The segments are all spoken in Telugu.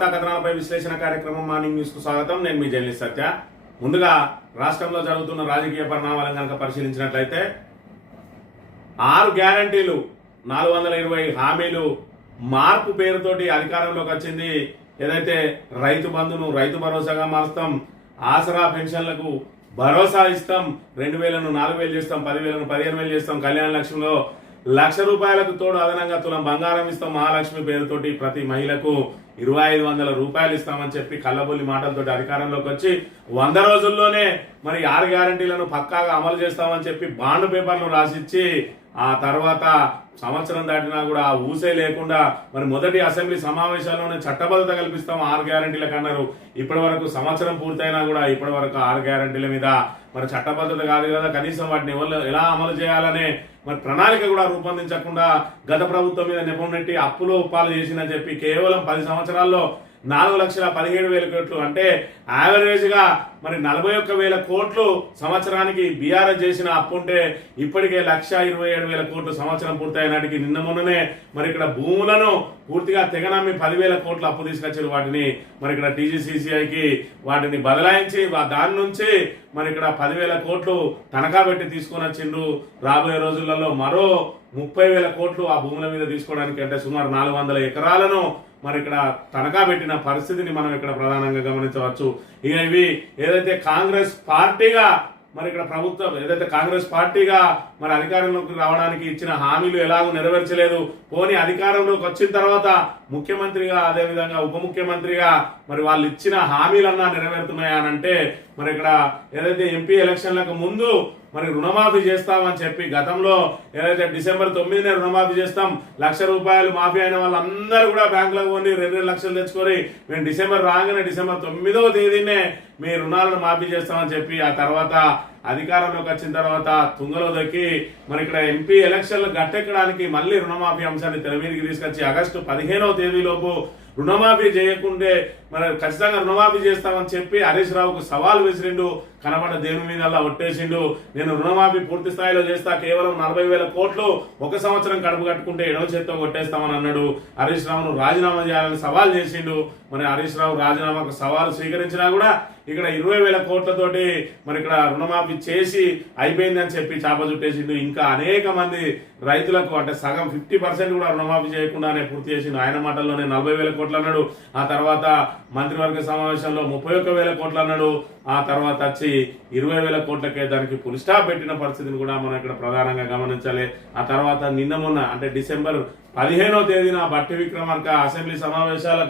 వార్తా కథనాలపై విశ్లేషణ కార్యక్రమం మార్నింగ్ న్యూస్ కు స్వాగతం. నేను మీ జర్నలిస్ట్ సత్య. ముందుగా రాష్ట్రంలో జరుగుతున్న రాజకీయ పరిణామాలను కనుక పరిశీలించినట్లయితే 6 గ్యారంటీలు 420 హామీలు మార్పు పేరుతోటి అధికారంలోకి వచ్చింది. ఏదైతే రైతు బంధును రైతు భరోసాగా మారుస్తాం, ఆసరా పెన్షన్లకు భరోసా ఇస్తాం, 2000ను 4000 చేస్తాం, 10,000ను 15,000 చేస్తాం, కళ్యాణ లక్ష్మిలో ₹1,00,000 తోడు అదనంగా తులం బంగారం ఇస్తాం, మహాలక్ష్మి పేరుతోటి ప్రతి మహిళకు 2,500 రూపాయలు ఇస్తామని చెప్పి కళ్ళబొల్లి మాటలతోటి అధికారంలోకి వచ్చి 100 రోజుల్లోనే మరి 6 గ్యారంటీలను పక్కాగా అమలు చేస్తామని చెప్పి బాండ్ పేపర్లు రాసిచ్చి ఆ తర్వాత సంవత్సరం దాటినా కూడా ఆ ఊసే లేకుండా మరి మొదటి అసెంబ్లీ సమావేశాల్లోనే చట్టబద్ధత కల్పిస్తాం 6 గ్యారంటీలకు అన్నారు. ఇప్పటి వరకు సంవత్సరం పూర్తయినా కూడా ఇప్పటి వరకు 6 గ్యారంటీల మీద మరి చట్టబద్ధత కాదు కదా, కనీసం వాటిని ఎలా అమలు చేయాలనే మరి ప్రణాళిక కూడా రూపొందించకుండా గత ప్రభుత్వం మీద నెపం నెట్టి అప్పులు ఉప్పాలు చేసిందని చెప్పి కేవలం 10 సంవత్సరాల్లో 4,17,000 కోట్లు అంటే యావరేజ్ గా మరి 41,000 కోట్లు సంవత్సరానికి బీఆర్ఎస్ చేసిన అప్పు ఉంటే ఇప్పటికే 1,27,000 కోట్లు సంవత్సరం పూర్తయినాటికి నిన్న మొన్ననే మరి ఇక్కడ భూములను పూర్తిగా తెగనమ్మి 10,000 కోట్లు అప్పు తీసుకొచ్చారు. వాటిని మరి ఇక్కడ టీజీసీసీఐకి వాటిని బదలాయించి దాని నుంచి మరి ఇక్కడ 10,000 కోట్లు తనఖా పెట్టి తీసుకొని వచ్చిండ్రు. రాబోయే రోజులలో మరో 30,000 కోట్లు ఆ భూముల మీద తీసుకోవడానికి అంటే సుమారు 400 ఎకరాలను మరి ఇక్కడ తనఖా పెట్టిన పరిస్థితిని మనం ఇక్కడ ప్రధానంగా గమనించవచ్చు. ఇక ఇవి ఏదైతే కాంగ్రెస్ పార్టీగా మరి ఇక్కడ ప్రభుత్వం ఏదైతే కాంగ్రెస్ పార్టీగా మరి అధికారంలోకి రావడానికి ఇచ్చిన హామీలు ఎలాగో నెరవేర్చలేదు. పోనీ అధికారంలోకి వచ్చిన తర్వాత ముఖ్యమంత్రిగా అదేవిధంగా ఉప ముఖ్యమంత్రిగా మరి వాళ్ళు ఇచ్చిన హామీలన్నా నెరవేరుతున్నాయా అని అంటే మరి ఇక్కడ ఏదైతే ఎంపీ ఎలక్షన్లకు ముందు మరి రుణమాఫీ చేస్తామని చెప్పి గతంలో ఏదైతే డిసెంబర్ 9నే రుణమాఫీ చేస్తాం, ₹1,00,000 మాఫీ అయిన వాళ్ళందరూ కూడా బ్యాంకులకు పోయి 2 లక్షలు తెచ్చుకొని మేము డిసెంబర్ రాగానే డిసెంబర్ 9వ తేదీనే మీ రుణాలను మాఫీ చేస్తామని చెప్పి ఆ తర్వాత అధికారంలోకి వచ్చిన తర్వాత తుంగలో దక్కి మరి ఇక్కడ ఎంపీ ఎలక్షన్లు గట్టెక్కడానికి మళ్ళీ రుణమాఫీ అంశాన్ని తెర మీదకి తీసుకొచ్చి ఆగస్టు 15వ తేదీలోపు రుణమాఫీ చేయకుంటే మరి ఖచ్చితంగా రుణమాఫీ చేస్తామని చెప్పి హరీష్ రావుకు సవాల్ విసిరిండు. కనబడ్డ దేని మీద అలా ఒట్టేసిండు. నేను రుణమాఫీ పూర్తి స్థాయిలో చేస్తా, కేవలం 40,000 కోట్లు ఒక సంవత్సరం కడుపు కట్టుకుంటే ఎడవ చేత్తో కొట్టేస్తామని అన్నాడు. హరీష్ రావును రాజీనామా చేయాలని సవాల్ చేసిండు. మరి హరీష్ రావు రాజీనామాకు సవాల్ స్వీకరించినా కూడా ఇక్కడ 20,000 కోట్లతోటి మరి ఇక్కడ రుణమాఫీ చేసి అయిపోయిందని చెప్పి చాప చుట్టేసిండు. ఇంకా అనేక మంది రైతులకు అంటే సగం 50% కూడా రుణమాఫీ చేయకుండానే పూర్తి చేసిండు. ఆయన మాటల్లోనే 40,000 కోట్లు అన్నాడు. ఆ తర్వాత మంత్రివర్గ సమావేశంలో 31,000 కోట్లు అన్నాడు. ఆ తర్వాత వచ్చి 20,000 కోట్లకే దానికి ఫుల్ స్టాప్ పెట్టిన పరిస్థితిని కూడా మనం ఇక్కడ ప్రధానంగా గమనించాలి. ఆ తర్వాత నిన్న మొన్న అంటే డిసెంబర్ 15వ తేదీన బట్టి విక్రమార్క అసెంబ్లీ సమావేశాలు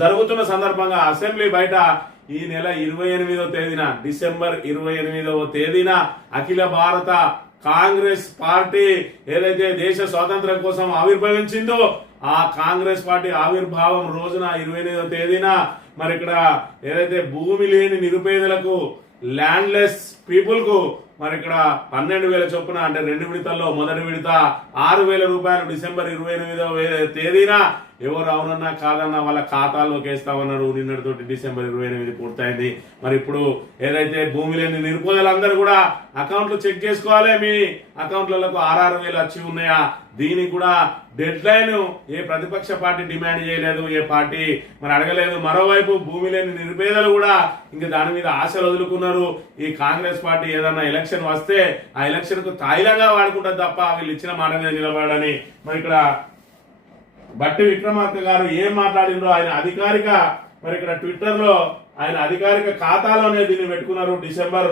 జరుగుతున్న సందర్భంగా అసెంబ్లీ బయట ఈ నెల 28వ తేదీన డిసెంబర్ 28వ తేదీన అఖిల భారత కాంగ్రెస్ పార్టీ ఏదైతే దేశ స్వాతంత్ర్యం కోసం ఆవిర్భవించిందో ఆ కాంగ్రెస్ పార్టీ ఆవిర్భావం రోజున 28వ తేదీన మరి ఇక్కడ ఏదైతే భూమి లేని నిరుపేదలకు ల్యాండ్లెస్ పీపుల్ కు మరి ఇక్కడ 12,000 చొప్పున అంటే 2 విడతల్లో మొదటి విడత ₹6,000 డిసెంబర్ 28వ తేదీన ఎవరు అవునన్నా కాదన్నా వాళ్ళ ఖాతాల్లోకి వేస్తామన్నారు. నిన్నటితోటి డిసెంబర్ 28 పూర్తయింది. మరి ఇప్పుడు ఏదైతే భూమి లేని నిరుపేదలందరూ కూడా అకౌంట్లు చెక్ చేసుకోవాలి, మీ అకౌంట్లలో 6,000 వచ్చి ఉన్నాయా, దీనికి కూడా డెడ్ లైన్ ఏ ప్రతిపక్ష పార్టీ డిమాండ్ చేయలేదు, ఏ పార్టీ మరి అడగలేదు. మరోవైపు భూమి లేని నిరుపేదలు కూడా ఇంకా దాని మీద ఆశలు వదులుకున్నారు. ఈ కాంగ్రెస్ పార్టీ ఏదన్నా ఎలక్షన్ వస్తే ఆ ఎలక్షన్ కు తాయిలంగా వాడుకుంటారు తప్ప వీళ్ళు ఇచ్చిన మాట మీద నిలబడని మరి ఇక్కడ బట్టి విక్రమార్క గారు ఏం మాట్లాడిండ్రో ఆయన అధికారిక మరి ఇక్కడ ట్విట్టర్ లో ఆయన అధికారిక ఖాతాలోనే దీన్ని పెట్టుకున్నారు. డిసెంబర్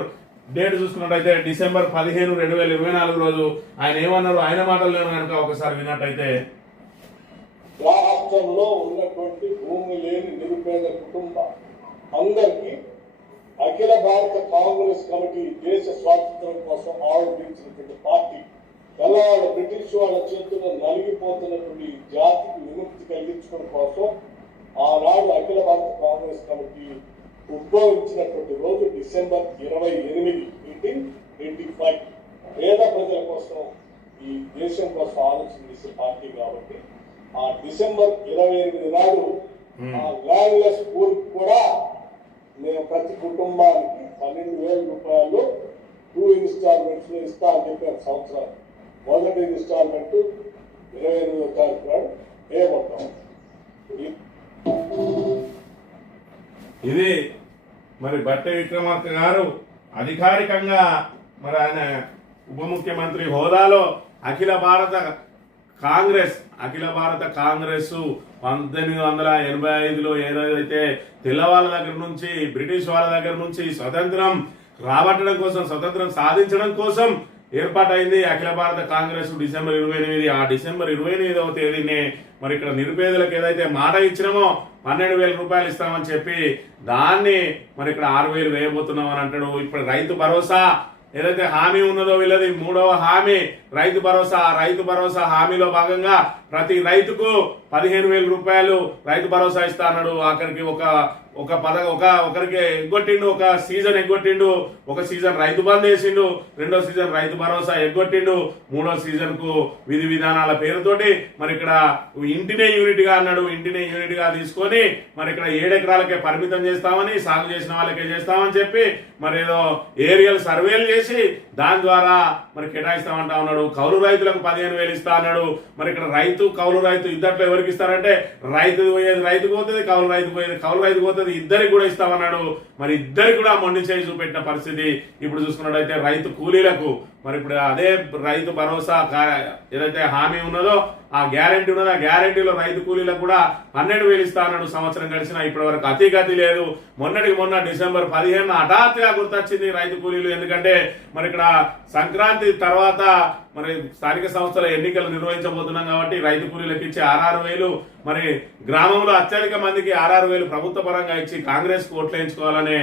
డేట్ చూసుకున్నట్టయితే డిసెంబర్ 15, 2024 రోజు ఆయన ఏమన్నారు ఆయన మాటల్లో కనుక ఒకసారి విన్నట్టయితే, రాష్ట్రంలో ఉన్నటువంటి భూమి లేని నిరుపేద కుటుంబం అందరికీ అఖిల భారత కాంగ్రెస్ కమిటీ దేశ స్వాతంత్ర్యం కోసం ఆవిర్భవించినటువంటి పార్టీ తెల్లవాళ్ళ బ్రిటిష్ వాళ్ళ చేతుల్లో నలిగిపోతున్నటువంటి జాతికి విముక్తి కలిగించడం కోసం ఆనాడు అఖిల భారత కాంగ్రెస్ కమిటీ ఉద్భవించినటువంటి రోజు డిసెంబర్ 28, 1825. పేద ప్రజల కోసం ఈ దేశం కోసం ఆలోచన చేసే పార్టీ కాబట్టి ఆ డిసెంబర్ 28 నాడు ఆ ల్యాండ్లెస్ పూర్ కూడా మేము ప్రతి కుటుంబానికి ₹12,000 2 ఇన్స్టాల్మెంట్స్ లో ఇస్తా అని చెప్పారు. సంవత్సరాలు మొదటి ఇన్స్టాల్మెంట్ 28వ తారీఖు నాడు ఏ మొత్తం ఇది మరి బట్టి విక్రమార్క గారు అధికారికంగా మరి ఆయన ఉప ముఖ్యమంత్రి హోదాలో అఖిల భారత కాంగ్రెస్ 1885లో ఏదైతే తెల్లవాళ్ళ దగ్గర నుంచి బ్రిటిష్ వాళ్ళ దగ్గర నుంచి స్వతంత్రం రాబట్టడం కోసం, స్వతంత్రం సాధించడం కోసం ఏర్పాటైంది అఖిల భారత కాంగ్రెస్ డిసెంబర్ 28. ఆ డిసెంబర్ 28వ తేదీనే మరి ఇక్కడ నిరుపేదలకు ఏదైతే మాట ఇచ్చినామో 12,000 రూపాయలు ఇస్తామని చెప్పి దాన్ని మరి ఇక్కడ 6,000 వేయబోతున్నాం అని అంటాడు. ఇప్పుడు రైతు భరోసా ఏదైతే హామీ ఉన్నదో వీళ్ళది 3వ హామీ రైతు భరోసా. రైతు భరోసా హామీలో భాగంగా ప్రతి రైతుకు 15,000 రూపాయలు రైతు భరోసా ఇస్తా అన్నాడు. అక్కడికి ఒకరికి ఎగ్గొట్టిండు, ఒక సీజన్ ఎగ్గొట్టిండు, ఒక సీజన్ రైతు బంద్ వేసిండు, 2వ సీజన్ రైతు భరోసా ఎగ్గొట్టిండు, 3వ సీజన్ కు విధి విధానాల పేరుతోటి మరి ఇక్కడ ఇంటినే యూనిట్ గా అన్నాడు. ఇంటినే యూనిట్ గా తీసుకొని మరి ఇక్కడ 7 ఎకరాలకే పరిమితం చేస్తామని, సాగు చేసిన వాళ్ళకే చేస్తామని చెప్పి మరి ఏదో ఏరియల్ సర్వేలు చేసి దాని ద్వారా మరి కేటాయిస్తామంటా ఉన్నాడు. కౌలు రైతులకు 15,000 ఇస్తా అన్నాడు. మరి ఇక్కడ రైతు కౌలు రైతు ఇద్దట్లో ఎవరికి ఇస్తారంటే రైతు పోయేది రైతుకు పోతుంది, కౌలు రైతు పోయేది కౌలు రైతుకు పోతుంది, ఇద్దరికి కూడా ఇస్తామన్నాడు. మరి ఇద్దరికి కూడా మొండి చేయి చూపెట్టిన పరిస్థితి. ఇప్పుడు చూసుకున్నట్టయితే రైతు కూలీలకు మరి ఇప్పుడు అదే రైతు భరోసా ఏదైతే హామీ ఉన్నదో ఆ గ్యారెంటీ ఉన్నదో ఆ గ్యారెంటీలో రైతు కూలీలకు కూడా 12,000 ఇస్తా అన్నాడు. సంవత్సరం గడిచినా ఇప్పటి వరకు అతిగతి లేదు. మొన్న డిసెంబర్ 15 హఠాత్తుగా గుర్తొచ్చింది రైతు కూలీలు. ఎందుకంటే మరి ఇక్కడ సంక్రాంతి తర్వాత మరి స్థానిక సంస్థల ఎన్నికలు నిర్వహించబోతున్నాం కాబట్టి రైతు కూలీలకు ఇచ్చే 6,000 మరి గ్రామంలో అత్యధిక మందికి 6,000 ప్రభుత్వ పరంగా ఇచ్చి కాంగ్రెస్ కు ఓట్లు వేయించుకోవాలనే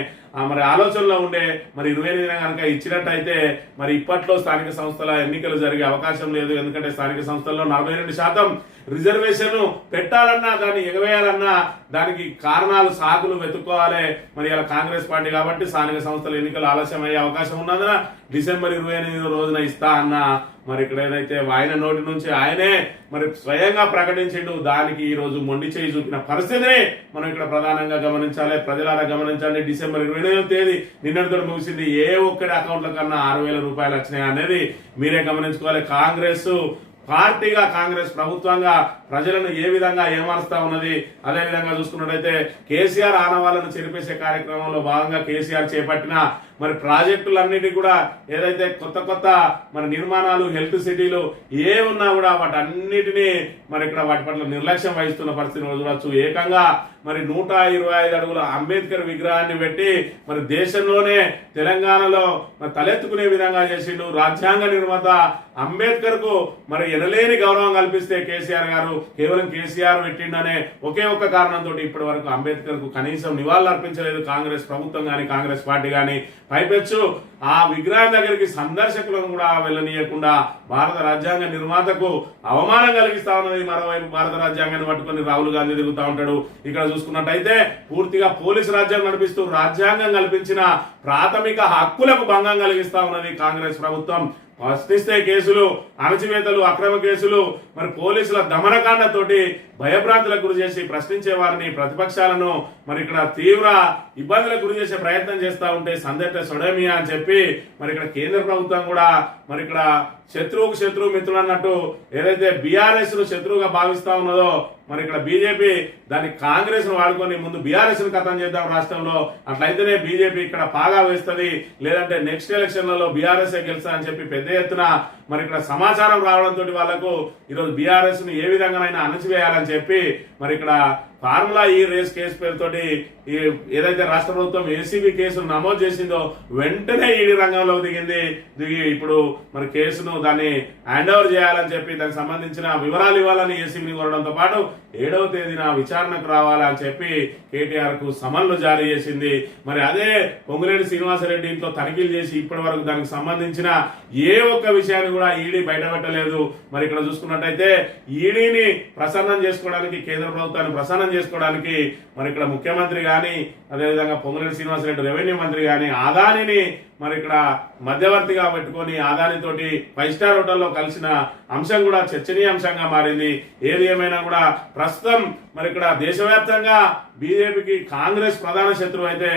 మరి ఆలోచనలో ఉండే మరి 28 కనుక ఇచ్చినట్టయితే మరి ఇప్పట్లో స్థానిక సంస్థల ఎన్నికలు జరిగే అవకాశం లేదు. ఎందుకంటే స్థానిక సంస్థల్లో 42% రిజర్వేషన్ పెట్టాలన్నా దాన్ని ఎగవేయాలన్నా దానికి కారణాలు సాకులు వెతుక్కోవాలి. మరి ఇలా కాంగ్రెస్ పార్టీ కాబట్టి స్థానిక సంస్థల ఎన్నికలు ఆలస్యం అయ్యే అవకాశం ఉన్నందున డిసెంబర్ 28 రోజున ఇస్తా అన్న మరి ఇక్కడ ఏదైతే ఆయన నోటి నుంచి ఆయనే మరి స్వయంగా ప్రకటించిండు. దానికి ఈ రోజు మొండి చేయి చూపిన పరిస్థితిని మనం ఇక్కడ ప్రధానంగా గమనించాలి. ప్రజలారా గమనించండి. డిసెంబర్ 28వ తేదీ నిన్నటితో ముగిసింది. ఏ ఒక్కడి అకౌంట్ల కన్నా 6,000 రూపాయలు వచ్చినాయి అనేది మీరే గమనించుకోవాలి. కాంగ్రెస్ పార్టీగా కాంగ్రెస్ ప్రభుత్వంగా ప్రజలను ఏ విధంగా ఏమారుస్తా ఉన్నది. అదే విధంగా చూసుకున్నట్టయితే కేసీఆర్ ఆనవాళ్లను చెరిపేసే కార్యక్రమంలో భాగంగా కేసీఆర్ చేపట్టిన మరి ప్రాజెక్టులన్నిటి కూడా ఏదైతే కొత్త మరి నిర్మాణాలు హెల్త్ సిటీలు ఏ ఉన్నా కూడా వాటన్నిటినీ మరి ఇక్కడ వాటి పట్ల నిర్లక్ష్యం వహిస్తున్న పరిస్థితిని చూడవచ్చు. ఏకంగా మరి 125 అడుగుల అంబేద్కర్ విగ్రహాన్ని పెట్టి మరి దేశంలోనే తెలంగాణలో మరి తలెత్తుకునే విధంగా చేసిండు. రాజ్యాంగ నిర్మాత అంబేద్కర్ కు మరి ఎనలేని గౌరవం కల్పిస్తే కేసీఆర్ గారు కేవలం కేసీఆర్ పెట్టిండనే ఒకే ఒక్క కారణంతో ఇప్పటి వరకు అంబేద్కర్ కు కనీసం నివాళులు అర్పించలేదు కాంగ్రెస్ ప్రభుత్వం గాని కాంగ్రెస్ పార్టీ గాని. పైపెచ్చు ఆ విగ్రహం దగ్గరికి సందర్శకులను కూడా వెళ్ళనీయకుండా భారత రాజ్యాంగ నిర్మాతకు అవమానం కలిగిస్తా ఉన్నది. మరోవైపు భారత రాజ్యాంగాన్ని పట్టుకొని రాహుల్ గాంధీ తిరుగుతూ ఉంటాడు. ఇక్కడ చూసుకున్నట్టయితే పూర్తిగా పోలీసు రాజ్యం నడిపిస్తూ రాజ్యాంగం కల్పించిన ప్రాథమిక హక్కులకు భంగం కలిగిస్తా ఉన్నది కాంగ్రెస్ ప్రభుత్వం. ప్రశ్నిస్తే కేసులు, అణచివేతలు, అక్రమ కేసులు, మరి పోలీసుల దమనకాండతోటి భయభ్రాంతులకు గురి చేసి ప్రశ్నించే వారిని ప్రతిపక్షాలను మరి ఇక్కడ తీవ్ర ఇబ్బందులకు గురి చేసే ప్రయత్నం చేస్తా ఉంటే సందర్భ సొడమియా అని చెప్పి మరి ఇక్కడ కేంద్ర ప్రభుత్వం కూడా మరి ఇక్కడ శత్రువుకు శత్రువు మిత్రుడు అన్నట్టు ఏదైతే బీఆర్ఎస్ ను శత్రువుగా భావిస్తా ఉన్నదో మరి ఇక్కడ బీజేపీ దాన్ని కాంగ్రెస్ ను వాడుకొని ముందు బీఆర్ఎస్ ను ఖతం చేద్దాం రాష్ట్రంలో, అట్లయితేనే బీజేపీ ఇక్కడ పాగా వేస్తుంది, లేదంటే నెక్స్ట్ ఎలక్షన్లలో బీఆర్ఎస్ గెలుస్తా అని చెప్పి పెద్ద ఎత్తున మరి ఇక్కడ సమాచారం రావడంతో వాళ్లకు ఈరోజు బీఆర్ఎస్ ను ఏ విధంగానైనా అణచివేయాలని చెప్పి మరి ఇక్కడ ఫార్ములా ఈ రేస్ కేసు పేరుతోటి ఏదైతే రాష్ట్ర ప్రభుత్వం ఏసీబీ కేసును నమోదు చేసిందో వెంటనే ఈడీ రంగంలో దిగి ఇప్పుడు మరి కేసును దాన్ని హ్యాండ్ ఓవర్ చేయాలని చెప్పి దానికి సంబంధించిన వివరాలు ఇవ్వాలని ఏసీబీని కోరడంతో పాటు 7వ తేదీన విచారణకు రావాలని చెప్పి కేటీఆర్ కు సమన్లు జారీ చేసింది. మరి అదే పొంగులేటి శ్రీనివాసరెడ్డి ఇంట్లో తనిఖీలు చేసి ఇప్పటి వరకు దానికి సంబంధించిన ఏ ఒక్క విషయాన్ని కూడా ఈడీ బయటపెట్టలేదు. మరి ఇక్కడ చూసుకున్నట్టయితే ఈడీని ప్రసన్నం చేసుకోవడానికి కేంద్ర ప్రభుత్వాన్ని ప్రసన్నం చేసుకోవడానికి మరి ఇక్కడ ముఖ్యమంత్రి గాని అదేవిధంగా పొంగులేటి శ్రీనివాసరెడ్డి రెవెన్యూ మంత్రి గాని ఆదానిని మరి ఇక్కడ మధ్యవర్తిగా పెట్టుకొని ఆదానితోటి 5 స్టార్ హోటల్లో కలిసిన అంశం కూడా చర్చనీయాంశంగా మారింది. ఏది ఏమైనా కూడా ప్రస్తుతం మరి ఇక్కడ దేశవ్యాప్తంగా బీజేపీకి కాంగ్రెస్ ప్రధాన శత్రువు అయితే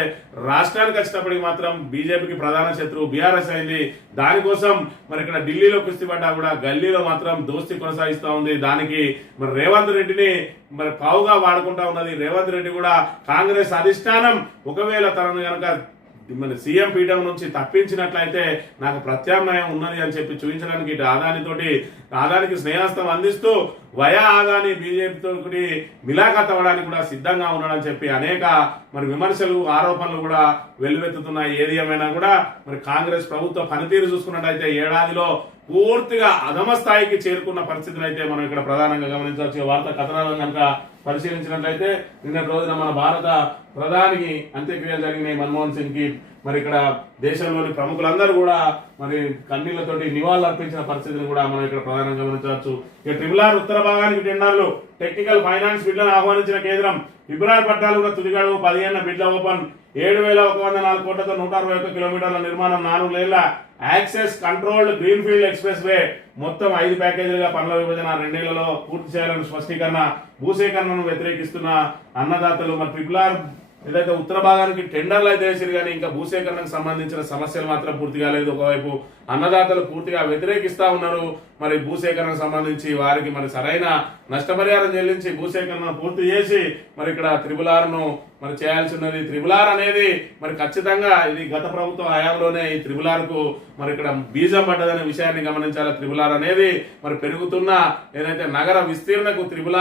రాష్ట్రానికి వచ్చేటప్పటికి మాత్రం బీజేపీకి ప్రధాన శత్రువు బీఆర్ఎస్ అయింది. దానికోసం మరి ఇక్కడ ఢిల్లీలో కుస్తీ పడ్డా కూడా గల్లీలో మాత్రం దోస్తీ కొనసాగిస్తూ ఉంది. దానికి మరి రేవంత్ రెడ్డిని మరి పావుగా వాడుకుంటా ఉన్నది. రేవంత్ రెడ్డి కూడా కాంగ్రెస్ అధిష్టానం ఒకవేళ తనను కనుక మన సీఎం పీఠం నుంచి తప్పించినట్లయితే నాకు ప్రత్యామ్నాయం ఉన్నది అని చెప్పి చూపించడానికి ఇటు ఆదానికి స్నేహస్తం అందిస్తూ వయా ఆదాని బీజేపీతో మిలాఖత్ అవ్వడానికి కూడా సిద్ధంగా ఉన్నాడని చెప్పి అనేక మరి విమర్శలు ఆరోపణలు కూడా వెల్లువెత్తుతున్నాయి. ఏది ఏమైనా కూడా మరి కాంగ్రెస్ ప్రభుత్వ పనితీరు చూసుకున్నట్టయితే ఏడాదిలో పూర్తిగా అధమ స్థాయికి చేరుకున్న పరిస్థితిని అయితే మనం ఇక్కడ ప్రధానంగా గమనించవచ్చు. వార్తా కథనాలను కనుక పరిశీలించినట్లయితే నిన్నటి రోజున మన భారత ప్రధానికి అంత్యక్రియలు జరిగినాయి మన్మోహన్ సింగ్ కి. మరి ఇక్కడ దేశంలోని ప్రముఖులందరూ కూడా మరి కన్నీళ్లతోటి నివాళులు అర్పించిన పరిస్థితిని కూడా మనం ఇక్కడ ప్రధానంగా గమనించవచ్చు. ఇక ట్రిబుల్ ఉత్తర భాగానికి టెండర్లు టెక్నికల్ ఫైనాన్స్ బిడ్లను ఆహ్వానించిన కేంద్రం ఫిబ్రవరి 14 తుది గడువు 15 బిడ్ల ఓపెన్ 7,104 కోట్లతో 161 కిలోమీటర్ల నిర్మాణం 4 లేళ్ల access controlled green field expressway మొత్తం 5 ప్యాకేజీలుగా పనుల విభజన 2 ఏళ్లలో పూర్తి చేయాలని స్పష్టీకరణ. భూసేకరణను వ్యతిరేకిస్తున్న అన్నదాతలు మరి ట్రిపుల్ ఏదైతే ఉత్తర భాగానికి టెండర్లు అయితే వేసారు కానీ ఇంకా భూసేకరణకు సంబంధించిన సమస్యలు మాత్రం పూర్తి కాలేదు. ఒకవైపు అన్నదాతలు పూర్తిగా వ్యతిరేకిస్తా ఉన్నారు. మరి భూసేకరణకు సంబంధించి వారికి మరి సరైన నష్టపరిహారం చెల్లించి భూసేకరణ పూర్తి చేసి మరి ఇక్కడ త్రిబుల్ మరి చేయాల్సి ఉన్నది. త్రిబుల్ అనేది మరి ఖచ్చితంగా ఇది గత ప్రభుత్వ హయాంలోనే ఈ త్రిబుల్ కు మరి ఇక్కడ బీజం పడ్డదనే విషయాన్ని గమనించాలి. త్రిబుల్ అనేది మరి పెరుగుతున్న ఏదైతే నగర విస్తీర్ణకు త్రిబుల్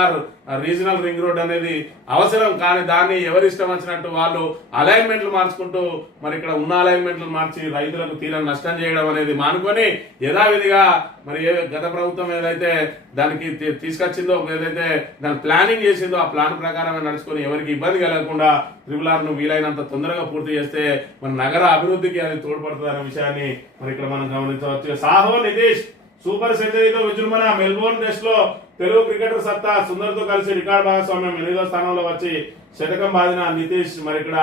రీజనల్ రింగ్ రోడ్ అనేది అవసరం. కానీ దాన్ని ఎవరి ఇష్టం వచ్చినట్టు వాళ్ళు అలైన్మెంట్లు మార్చుకుంటూ మరి ఇక్కడ ఉన్న అలైన్మెంట్లు మార్చి రైతులకు తీరని నష్టం చేయడం అనేది మానుకొని యథావిధిగా మరి గత ప్రభుత్వం ఏదైతే దానికి తీసుకొచ్చిందో ఏదైతే దాని ప్లానింగ్ చేసిందో ఆ ప్లాన్ ప్రకారమే నడుచుకొని ఎవరికి ఇబ్బంది కలగకుండా ట్రిబుల్ ను వీలైనంత తొందరగా పూర్తి చేస్తే మన నగర అభివృద్ధికి అది తోడ్పడుతుంది అనే విషయాన్ని మరి ఇక్కడ మనం గమనించవచ్చు. సాహో నితీష్ సూపర్ సెంచరీతో విజృంభణ. మెల్బోర్న్ టెస్ట్ లో తెలుగు క్రికెటర్ సత్తా సుందర్ తో కలిసి రికార్డ్ భాగస్వామ్యం 8వ స్థానంలో వచ్చి శతకం బాదిన నితీష్. మరి ఇక్కడ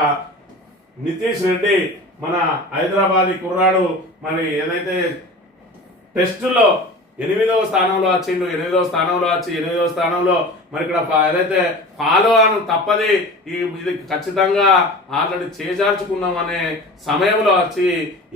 నితీష్ రెడ్డి మన హైదరాబాద్ కుర్రాడు మరి ఏదైతే టెస్టులో 8వ స్థానంలో వచ్చిండు. 8వ స్థానంలో మరి ఇక్కడ ఏదైతే ఫాలో అను తప్పది ఇది ఖచ్చితంగా ఆల్రెడీ చేజార్చుకున్నాం అనే సమయంలో వచ్చి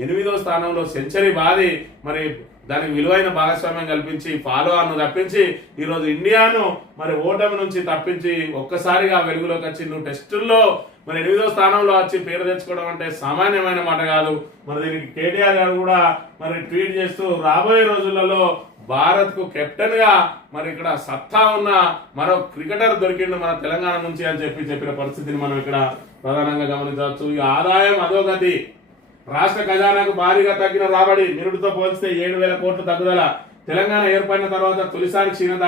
8వ స్థానంలో సెంచరీ బాది మరి దానికి విలువైన భాగస్వామ్యం కల్పించి ఫాలో అను తప్పించి ఈ రోజు ఇండియాను మరి ఓటమి నుంచి తప్పించి ఒక్కసారిగా వెలుగులోకి వచ్చిండు. టెస్టుల్లో మరి 8వ స్థానంలో వచ్చి పేరు తెచ్చుకోవడం అంటే సామాన్యమైన మాట కాదు. మరి దీనికి కేటీఆర్ గారు కూడా మరి ట్వీట్ చేస్తూ రాబోయే రోజులలో భారత్ కు కెప్టెన్ గా మరి ఇక్కడ సత్తా ఉన్న మరో క్రికెటర్ దొరికిండు మన తెలంగాణ నుంచి అని చెప్పిన పరిస్థితిని మనం ఇక్కడ ప్రధానంగా గమనించవచ్చు. ఈ ఆదాయం అధోగతి. రాష్ట్ర ఖజానాకు భారీగా తగ్గిన రాబడి. నిరుడితో పోల్చితే 7,000 కోట్లు తగ్గుదల. తెలంగాణ ఏర్పడిన తర్వాత తొలిసారి క్షీణత.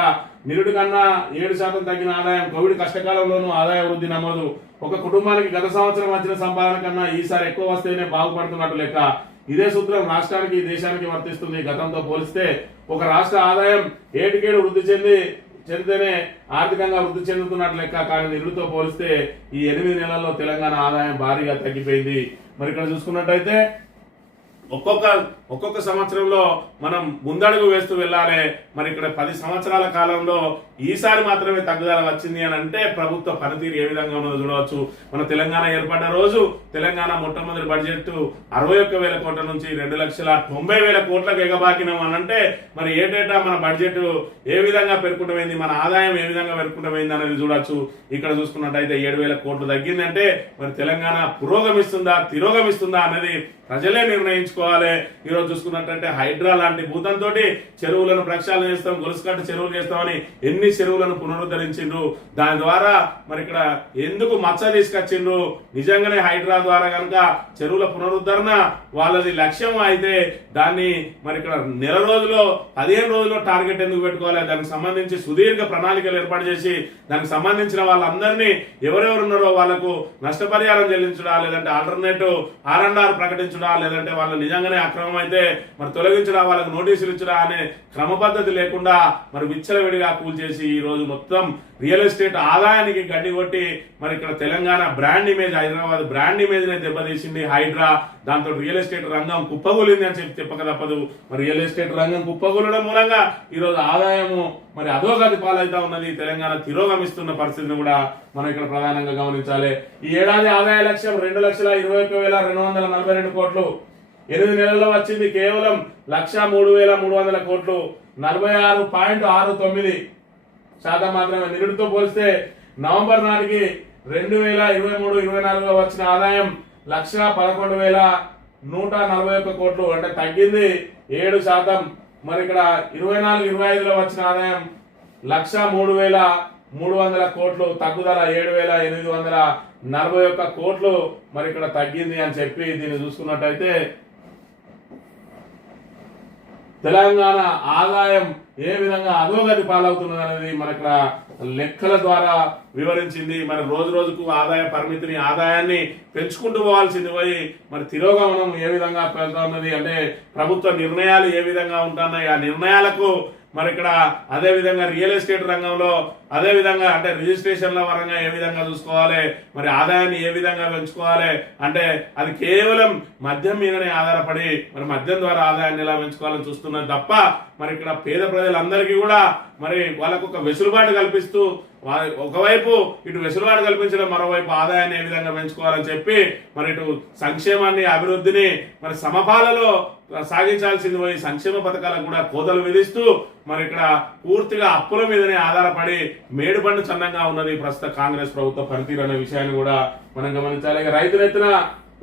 నిరుడి కన్నా 7% తగ్గిన ఆదాయం. కోవిడ్ కష్టకాలంలోనూ ఆదాయ వృద్ధి నమోదు. ఒక కుటుంబానికి గత సంవత్సరం వచ్చిన సంపాదన కన్నా ఈసారి ఎక్కువ వస్తేనే బాగుపడుతున్నట్టు లెక్క. ఇదే సూత్రం రాష్ట్రానికి దేశానికి వర్తిస్తుంది. గతంతో పోలిస్తే ఒక రాష్ట్ర ఆదాయం ఏటికేడు వృద్ధి చెందితేనే ఆర్థికంగా వృద్ధి చెందుతున్నట్లు లెక్క. కానీ నిరుడితో పోలిస్తే ఈ 8 నెలల్లో తెలంగాణ ఆదాయం భారీగా తగ్గిపోయింది. మరి ఇక్కడ చూసుకున్నట్టయితే ఒక్కొక్క సంవత్సరంలో మనం ముందడుగు వేస్తూ వెళ్ళాలి. మరి ఇక్కడ 10 సంవత్సరాల కాలంలో ఈసారి మాత్రమే తగ్గుదల వచ్చింది అని అంటే ప్రభుత్వ పనితీరు ఏ విధంగా ఉన్నదో చూడవచ్చు. మన తెలంగాణ ఏర్పడ్డ రోజు తెలంగాణ మొట్టమొదటి బడ్జెట్ 61,000 కోట్ల నుంచి 2,90,000 కోట్లకు ఎగబాకినాం అని అంటే మరి ఏటేటా మన బడ్జెట్ ఏ విధంగా పెరుగుకుంటమైంది, మన ఆదాయం ఏ విధంగా పెరుగుకుంటమైంది అనేది చూడొచ్చు. ఇక్కడ చూసుకున్నట్టయితే 7,000 కోట్లు తగ్గిందంటే మరి తెలంగాణ పురోగమిస్తుందా తిరోగమిస్తుందా అనేది ప్రజలే నిర్ణయించుకోవాలి. ఈరోజు చూసుకున్నట్టయితే హైడ్రా లాంటి భూతంతో చెరువులను ప్రక్షాళన చేస్తాం, గొలుసుకట్టు చెరువులు చేస్తామని ఎన్ని చెరువులను పునరుద్ధరించిండ్రు. దాని ద్వారా మరి ఇక్కడ ఎందుకు మచ్చ తీసుకొచ్చిండ్రు. నిజంగానే హైడ్రా ద్వారా కనుక చెరువుల పునరుద్ధరణ వాళ్ళది లక్ష్యం అయితే దాన్ని మరి ఇక్కడ నెల రోజులో 15 రోజుల్లో టార్గెట్ ఎందుకు పెట్టుకోవాలి. దానికి సంబంధించి సుదీర్ఘ ప్రణాళికలు ఏర్పాటు చేసి దానికి సంబంధించిన వాళ్ళందరినీ ఎవరెవరున్నారో వాళ్లకు నష్టపరిహారం చెల్లించడా, లేదంటే ఆల్టర్నేటివ్ R&R ప్రకటించడా, లేదంటే వాళ్ళ నిజంగానే అక్రమం అయితే మరి తొలగించడా, వాళ్ళకి నోటీసులు ఇచ్చడా అనే క్రమ పద్ధతి లేకుండా మరి విచ్చలవిడిగా కూల్చేసి ఈ రోజు మొత్తం రియల్ ఎస్టేట్ ఆదాయానికి గడ్డి కొట్టి మరి ఇక్కడ Telangana brand image, Hyderabad brand image నే దెబ్బతీసింది హైడ్రా. దాంతో రియల్ ఎస్టేట్ రంగం కుప్పగూలింది అని చెప్పక తప్పదు. మరి రియల్ ఎస్టేట్ రంగం కుప్పగూలడం మూలంగా ఈ రోజు ఆదాయము మరి అధోగతి పాలైతా ఉన్నది. తెలంగాణ తిరోగమిస్తున్న పరిస్థితిని కూడా మనం ఇక్కడ ప్రధానంగా గమనించాలి. ఈ ఏడాది ఆదాయ లక్ష్యం 2,21,242 కోట్లు. 8 నెలల్లో వచ్చింది కేవలం 1,03,300 కోట్లు, 46.69% మాత్రమే. నిరుడితో పోలిస్తే నవంబర్ నాటికి 2023-24 వచ్చిన ఆదాయం 1,11,141 కోట్లు, అంటే తగ్గింది 7%. మరి ఇక్కడ 24-25లో వచ్చిన ఆదాయం 1,03,300 కోట్లు, తగ్గుదల 7,841 కోట్లు మరి ఇక్కడ తగ్గింది అని చెప్పి దీన్ని చూసుకున్నట్టయితే తెలంగాణ ఆదాయం ఏ విధంగా అధోగతి పాలవుతున్నది అనేది మన ఇక్కడ లెక్కల ద్వారా వివరించింది. మరి రోజు రోజుకు ఆదాయ పరిమితిని, ఆదాయాన్ని పెంచుకుంటూ పోవాల్సింది పోయి మరి తిరోగమనం ఏ విధంగా పెడతా ఉన్నది అంటే ప్రభుత్వ నిర్ణయాలు ఏ విధంగా ఉంటున్నాయి, ఆ నిర్ణయాలకు మరి ఇక్కడ అదే విధంగా రియల్ ఎస్టేట్ రంగంలో అదే విధంగా అంటే రిజిస్ట్రేషన్ల పరంగా ఏ విధంగా చూసుకోవాలి, మరి ఆదాయాన్ని ఏ విధంగా పెంచుకోవాలి అంటే అది కేవలం మద్యం మీదనే ఆధారపడి మరి మద్యం ద్వారా ఆదాయాన్ని ఎలా పెంచుకోవాలని చూస్తున్నది తప్ప మరి ఇక్కడ పేద ప్రజలందరికీ కూడా మరి వాళ్ళకు ఒక వెసులుబాటు కల్పిస్తూ ఒకవైపు ఇటు వెసులుబాటు కల్పించడం, మరోవైపు ఆదాయాన్ని ఏ విధంగా పెంచుకోవాలని చెప్పి మరి ఇటు సంక్షేమాన్ని, అభివృద్ధిని మరి సమపాలలో సాగించాల్సింది పోయి సంక్షేమ పథకాలకు కూడా కోతలు విధిస్తూ మరి ఇక్కడ పూర్తిగా అప్పుల మీదనే ఆధారపడి మేడుపండు చందంగా ఉన్నది ప్రస్తుత కాంగ్రెస్ ప్రభుత్వ పనితీరు అనే విషయాన్ని కూడా మనం గమనించాలి. ఇక రైతులెత్తిన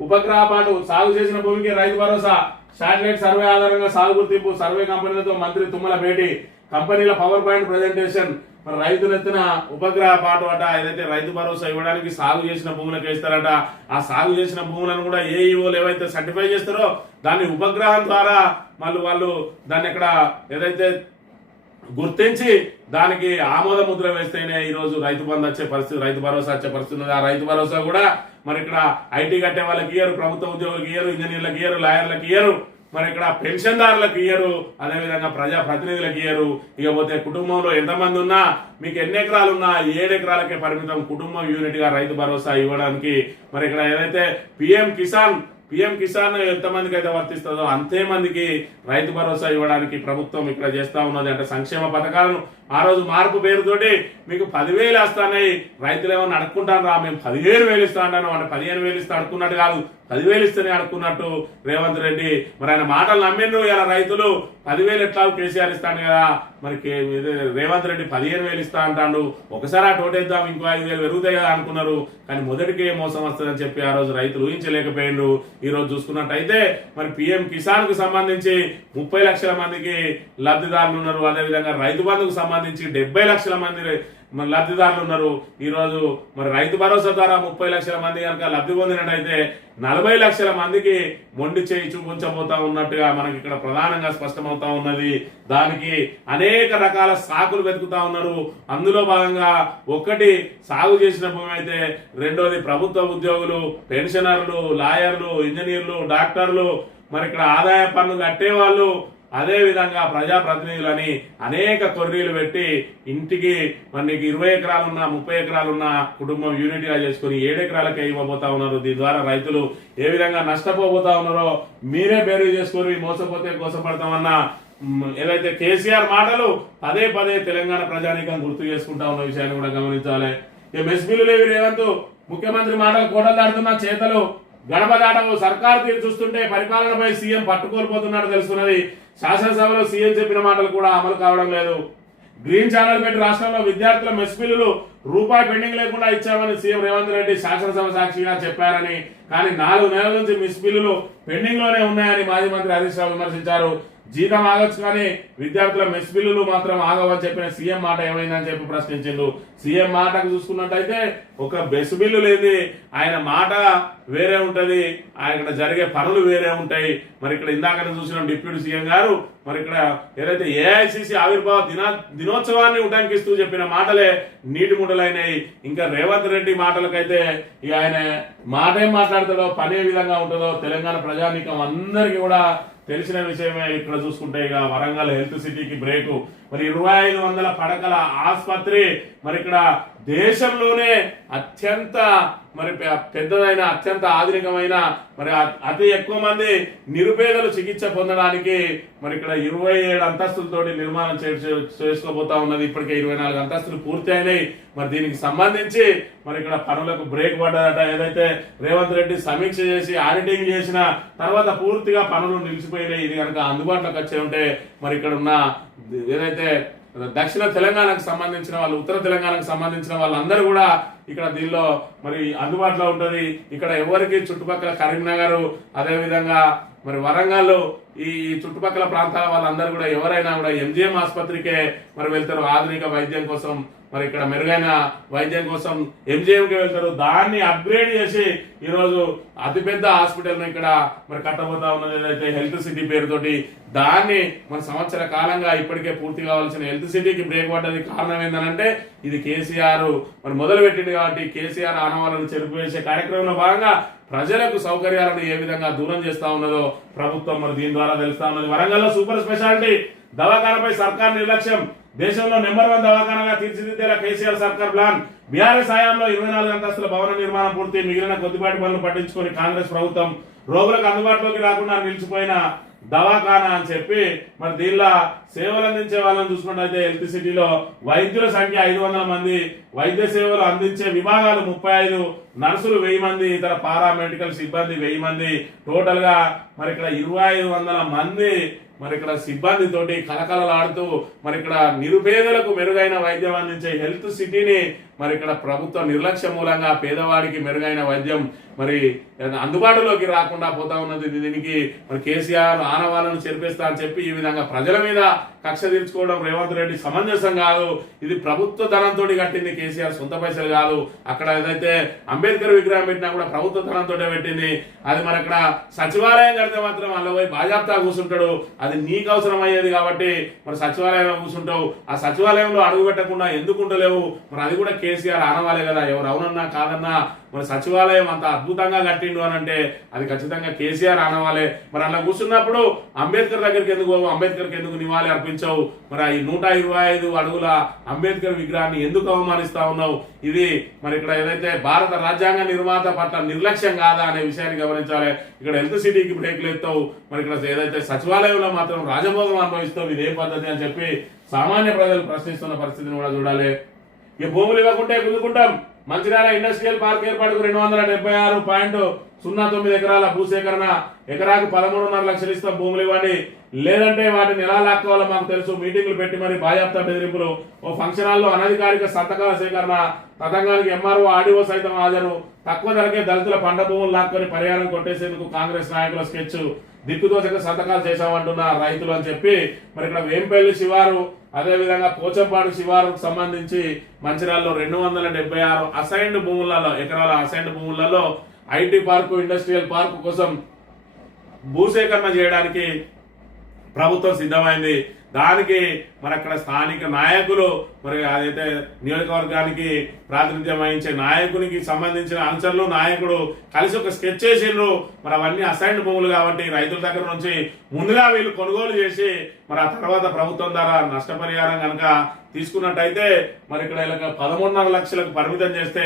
ఉపగ్రహ పాటు సాగు చేసిన భూమికి రైతు భరోసా, శాటిలైట్ సర్వే ఆధారంగా సాగు గుర్తింపు, సర్వే కంపెనీలతో మంత్రి తుమ్మల భేటీ, కంపెనీల పవర్ పాయింట్ ప్రెజెంటేషన్. మరి రైతులెత్తిన ఉపగ్రహ పాటు అట ఏదైతే రైతు భరోసా ఇవ్వడానికి సాగు చేసిన భూములకు వేస్తారట, ఆ సాగు చేసిన భూములను కూడా ఏఈఓలు ఏవైతే సర్టిఫై చేస్తారో దాన్ని ఉపగ్రహం ద్వారా మళ్ళీ వాళ్ళు దాన్ని ఇక్కడ ఏదైతే గుర్తించి దానికి ఆమోద ముద్ర వేస్తేనే ఈ రోజు రైతు బంధు వచ్చే పరిస్థితి, రైతు భరోసా వచ్చే పరిస్థితి ఉంది. ఆ రైతు భరోసా కూడా మరి ఇక్కడ ఐటీ కట్టే వాళ్ళకి ఇయ్యరు, ప్రభుత్వ ఉద్యోగులకు ఇయ్యరు, ఇంజనీర్లకు ఇయ్యరు, లాయర్లకు ఇయ్యరు, మరి ఇక్కడ పెన్షన్దారులకు ఇయ్యరు, అదేవిధంగా ప్రజా ప్రతినిధులకు ఇయ్యరు. ఇకపోతే కుటుంబంలో ఎంతమంది ఉన్నా, మీకు ఎన్ని ఎకరాలు ఉన్నా 7 ఎకరాలకే పరిమితం కుటుంబం యూనిట్ గా రైతు భరోసా ఇవ్వడానికి మరి ఇక్కడ ఏదైతే పిఎం కిసాన్ ఎంతమందికి అయితే వర్తిస్తుందో అంతే మందికి రైతు భరోసా ఇవ్వడానికి ప్రభుత్వం ఇక్కడ చేస్తా ఉన్నది. అంటే సంక్షేమ పథకాలను ఆ రోజు మార్పు పేరుతోటి మీకు 10,000 వస్తాయి, రైతులు ఏమన్నా అడుక్కుంటాను రా మేము 15,000 ఇస్తా అంటాను అంటే 15,000 ఇస్తే అడుక్కున్నట్టు కాదు, 10,000 ఇస్తేనే అడుక్కున్నట్టు రేవంత్ రెడ్డి. మరి ఆయన మాటలు నమ్మిండ్రు. ఇలా రైతులు 10,000 ఎట్లా కేసీఆర్ ఇస్తాను కదా, మరి రేవంత్ రెడ్డి 15,000 ఇస్తా అంటాడు, ఒకసారి ఆ టోటేద్దాం ఇంకో 5,000 పెరుగుతాయి కదా అనుకున్నారు. కానీ మొదటికే మోసం వస్తుందని చెప్పి ఆ రోజు రైతులు ఊహించలేకపోయిండ్రు. ఈ రోజు చూసుకున్నట్టయితే మరి పిఎం కిసాన్ కు సంబంధించి 30 లక్షల మందికి లబ్ధిదారులు ఉన్నారు. అదేవిధంగా రైతు బంధుకు సంబంధించి 70 లక్షల మంది లబ్ధిదారులు ఉన్నారు. ఈ రోజు మరి రైతు భరోసా ద్వారా 30 లక్షల మంది కనుక లబ్ధి పొందినట్టయితే 40 లక్షల మందికి మొండి చేయి చూపించబోతా ఉన్నట్టుగా మనకి ఇక్కడ ప్రధానంగా స్పష్టమవుతా ఉన్నది. దానికి అనేక రకాల సాకులు వెతుకుతా ఉన్నారు. అందులో భాగంగా ఒకటి సాగు చేసిన భూమి అయితే, రెండోది ప్రభుత్వ ఉద్యోగులు, పెన్షనర్లు, లాయర్లు, ఇంజనీర్లు, డాక్టర్లు, మరి ఇక్కడ ఆదాయ పన్ను కట్టేవాళ్ళు, అదే విధంగా ప్రజాప్రతినిధులని అనేక కొర్రీలు పెట్టి ఇంటికి మరి నీకు 20 ఎకరాలున్నా 30 ఎకరాలున్నా కుటుంబం యూనిట్ గా చేసుకుని 7 ఎకరాలకే ఇవ్వబోతా ఉన్నారు. దీని ద్వారా రైతులు ఏ విధంగా నష్టపోబోతా ఉన్నారో మీరే బేరీ చేసుకొని మోసపోతే కోసపడతామన్న ఏదైతే కేసీఆర్ మాటలు పదే పదే తెలంగాణ ప్రజానీకం గుర్తు చేసుకుంటా ఉన్న విషయాన్ని కూడా గమనించాలి. ఇక మెస్ బిల్లులేవి రేవంత్ ముఖ్యమంత్రి మాటలు కోటలు దాటుతున్న చేతలు గడప దాటవు. సర్కారు తీరు చూస్తుంటే పరిపాలనపై సీఎం పట్టుకోల్పోతున్నట్టు తెలుస్తున్నది. శాసనసభలో సీఎం చెప్పిన మాటలు కూడా అమలు కావడం లేదు. గ్రీన్ ఛానల్ పెట్టి రాష్ట్రంలో విద్యార్థుల మెస్ బిల్లులు రూపాయి పెండింగ్ లేకుండా ఇచ్చామని సీఎం రేవంత్ రెడ్డి శాసనసభ సాక్షిగా చెప్పారని, కానీ 4 నెలల నుంచి మెస్ బిల్లులు పెండింగ్ లోనే ఉన్నాయని మాజీ మంత్రి హరీష్ రావు విమర్శించారు. జీతం ఆగొచ్చు కానీ విద్యార్థుల మెస్ బిల్లులు మాత్రం ఆగవని చెప్పిన సీఎం మాట ఏమైందని చెప్పి ప్రశ్నించిండు. సీఎం మాటకు చూసుకున్నట్టయితే ఒక బెస్ బిల్లు లేని ఆయన మాట వేరే ఉంటది, ఆయన జరిగే పనులు వేరే ఉంటాయి. మరి ఇక్కడ ఇందాక చూసిన డిప్యూటీ సీఎం గారు మరి ఇక్కడ ఏదైతే ఏఐసిసి ఆవిర్భావ దినోత్సవాన్ని ఉటంకిస్తూ చెప్పిన మాటలే నీటి ముడలైనాయి. ఇంకా రేవంత్ రెడ్డి మాటలకైతే ఇక ఆయన మాట ఏం మాట్లాడతాడో పని ఏ విధంగా ఉంటుందో తెలంగాణ ప్రజానీకం అందరికీ కూడా తెలిసిన విషయమే. ఇక్కడ చూసుకుంటే ఇక వరంగల్ హెల్త్ సిటీకి బ్రేకు, మరి 2500 పడకల ఆసుపత్రి మరి ఇక్కడ దేశంలోనే అత్యంత మరి పెద్దదైన అత్యంత ఆధునికమైన మరి అతి ఎక్కువ మంది నిరుపేదలు చికిత్స పొందడానికి మరి ఇక్కడ 27 అంతస్తులతోటి నిర్మాణం చేసుకోబోతా ఉన్నది. ఇప్పటికే 24 అంతస్తులు పూర్తి అయినాయి. మరి దీనికి సంబంధించి మరి ఇక్కడ పనులకు బ్రేక్ పడ్డదట. ఏదైతే రేవంత్ రెడ్డి సమీక్ష చేసి ఆడిటింగ్ చేసిన తర్వాత పూర్తిగా పనులు నిలిచిపోయినాయి. ఇది కనుక అందుబాటులోకి వచ్చే ఉంటే మరి ఇక్కడ ఉన్న ఏదైతే దక్షిణ తెలంగాణకు సంబంధించిన వాళ్ళు, ఉత్తర తెలంగాణకు సంబంధించిన వాళ్ళందరూ కూడా ఇక్కడ దీనిలో మరి అందుబాటులో ఉంటది. ఇక్కడ ఎవరికి చుట్టుపక్కల కరీంనగర్ అదేవిధంగా మరి వరంగల్ ఈ చుట్టుపక్కల ప్రాంతాల వాళ్ళందరూ కూడా ఎవరైనా కూడా ఎంజిఎం ఆసుపత్రికే మరి వెళ్తారు ఆధునిక వైద్యం కోసం. మరి ఇక్కడ మెరుగైన వైద్యం కోసం ఎంజిఎంకి వెళ్తారు. దాన్ని అప్గ్రేడ్ చేసి ఈరోజు అతిపెద్ద హాస్పిటల్ ఇక్కడ మరి కట్టబోతా ఉన్నది ఏదైతే హెల్త్ సిటీ పేరుతోటి. దాన్ని మరి సంవత్సర కాలంగా ఇప్పటికే పూర్తి కావాల్సిన హెల్త్ సిటీకి బ్రేక్ పడ్డది. కారణం ఏంటంటే ఇది కేసీఆర్ మరి మొదలు పెట్టింది కాబట్టి కేసీఆర్ ఆనవాళ్ళను చెరిపివేసే కార్యక్రమంలో భాగంగా ప్రజలకు సౌకర్యాలను ఏ విధంగా దూరం చేస్తా ఉన్నదో ప్రభుత్వం మరి దీని ద్వారా తెలుస్తా ఉన్నది. వరంగల్లో సూపర్ స్పెషాలిటీ దవాఖానపై సర్కార్ నిర్లక్ష్యం, దేశంలో నెంబర్ 1 దవాఖానగా తీర్చిదిద్దేలా కేసీఆర్ సర్కార్ ప్లాన్. బీఆర్ఎస్ హయాంలో 24 అంతస్తుల భవన నిర్మాణం పూర్తి, మిగిలిన కొద్దిపాటి పనులు పట్టించుకొని కాంగ్రెస్ ప్రభుత్వం రోగులకు అందుబాటులోకి రాకుండా నిలిచిపోయిన దవాఖానా అని చెప్పి మరి దీనిలో సేవలు అందించే వాళ్ళని చూసుకున్నట్లయితే హెల్త్ సిటీలో వైద్యుల సంఖ్య 500 మంది, వైద్య సేవలు అందించే విభాగాలు 35, నర్సులు 1000 మంది, ఇతర పారామెడికల్ సిబ్బంది 1000 మంది, టోటల్ గా మరి ఇక్కడ 2500 మంది మరి ఇక్కడ సిబ్బంది తోటి కలకలలాడుతూ మరి ఇక్కడ నిరుపేదలకు మెరుగైన వైద్యం అందించే హెల్త్ సిటీని మరి ఇక్కడ ప్రభుత్వ నిర్లక్ష్య మూలంగా పేదవాడికి మెరుగైన వైద్యం మరి అందుబాటులోకి రాకుండా పోతా ఉన్నది. దీనికి మరి కేసీఆర్ ఆనవాళ్ళను చెరిపేస్తా అని చెప్పి ఈ విధంగా ప్రజల మీద కక్ష తీర్చుకోవడం రేవంత్ రెడ్డి సమంజసం కాదు. ఇది ప్రభుత్వ ధనంతో కట్టింది, కేసీఆర్ సొంత పైసలు కాదు. అక్కడ ఏదైతే అంబేద్కర్ విగ్రహం పెట్టినా కూడా ప్రభుత్వ ధనంతో పెట్టింది. అది మరి అక్కడ సచివాలయం కడితే మాత్రం అందులో పోయి బాజాప్తా కూర్చుంటాడు. అది నీకు అవసరం అయ్యేది కాబట్టి మరి సచివాలయంలో కూర్చుంటావు. ఆ సచివాలయంలో అడుగు పెట్టకుండా ఎందుకుంటలేవు? మరి అది కూడా కేసీఆర్ ఆనవాలే కదా. ఎవరు అవునన్నా కాదన్నా మరి సచివాలయం అంత అద్భుతంగా కట్టిండు అని అంటే అది ఖచ్చితంగా కేసీఆర్ ఆనవాలే. మరి అలా కూర్చున్నప్పుడు అంబేద్కర్ దగ్గరికి ఎందుకు పోవు? అంబేద్కర్కి ఎందుకు నివాళి అర్పించావు? మరి ఈ 125 అడుగుల అంబేద్కర్ విగ్రహాన్ని ఎందుకు అవమానిస్తా ఉన్నావు? ఇది మరి ఇక్కడ ఏదైతే భారత రాజ్యాంగ నిర్మాత పట్ల నిర్లక్ష్యం కాదా అనే విషయాన్ని గమనించాలి. ఇక్కడ హెల్త్ సిటీకి బ్రేక్లు ఎత్తావు, మరి ఇక్కడ ఏదైతే సచివాలయంలో మాత్రం రాజభోగం అనుభవిస్తావు, ఇదే పద్ధతి అని చెప్పి సామాన్య ప్రజలు ప్రశ్నిస్తున్న పరిస్థితిని కూడా చూడాలి. ఈ భూములు ఇవ్వకుంటే గుంజుకుంటాం. మంచిర్యాల ఇండస్ట్రియల్ పార్క్ ఏర్పాటుకు 276.09 ఎకరాల భూసేకరణ, ఎకరాకు 13.5 లక్షలు ఇస్తాం, భూములు ఇవ్వండి, లేదంటే వాటిని ఎలా లాక్కోవాలో మాకు తెలుసు. మీటింగ్లు పెట్టి మరి బాజాప్తా బెదిరింపులు, ఓ ఫంక్షన్ హాల్లో అనధికారిక సంతకాల సేకరణ, తతంగానికి ఎంఆర్ఓ ఆర్డీఓ సైతం హాజరు, తక్కువ ధరకే దళితుల పంట భూములు లాక్కొని పరిహారం కొట్టేసేందుకు కాంగ్రెస్ నాయకుల స్కెచ్, దిక్కుదోచక సంతకాలు చేశామంటున్న రైతులు అని చెప్పి మరి ఇక్కడ వేంపల్లి శివారు అదేవిధంగా పోచంపాడు శివారుకు సంబంధించి మంచిర్యాలలో 276 అసైన్డ్ భూములలో ఎకరాల అసైన్డ్ భూములలో ఐటీ పార్కు ఇండస్ట్రియల్ పార్కు కోసం భూసేకరణ చేయడానికి ప్రభుత్వం సిద్ధమైంది. దానికి మరి అక్కడ స్థానిక నాయకులు మరి అదైతే నియోజకవర్గానికి ప్రాతినిధ్యం వహించే నాయకునికి సంబంధించిన అనుచరులు నాయకుడు కలిసి ఒక స్కెచ్ చేసిండ్రు. మరి అవన్నీ అసైన్డ్ భూములు కాబట్టి రైతుల దగ్గర నుంచి ముందుగా వీళ్ళు కొనుగోలు చేసి మరి ఆ తర్వాత ప్రభుత్వం ద్వారా నష్టపరిహారం కనుక తీసుకున్నట్టయితే మరి ఇక్కడ 13.5 లక్షలకు పరిమితం చేస్తే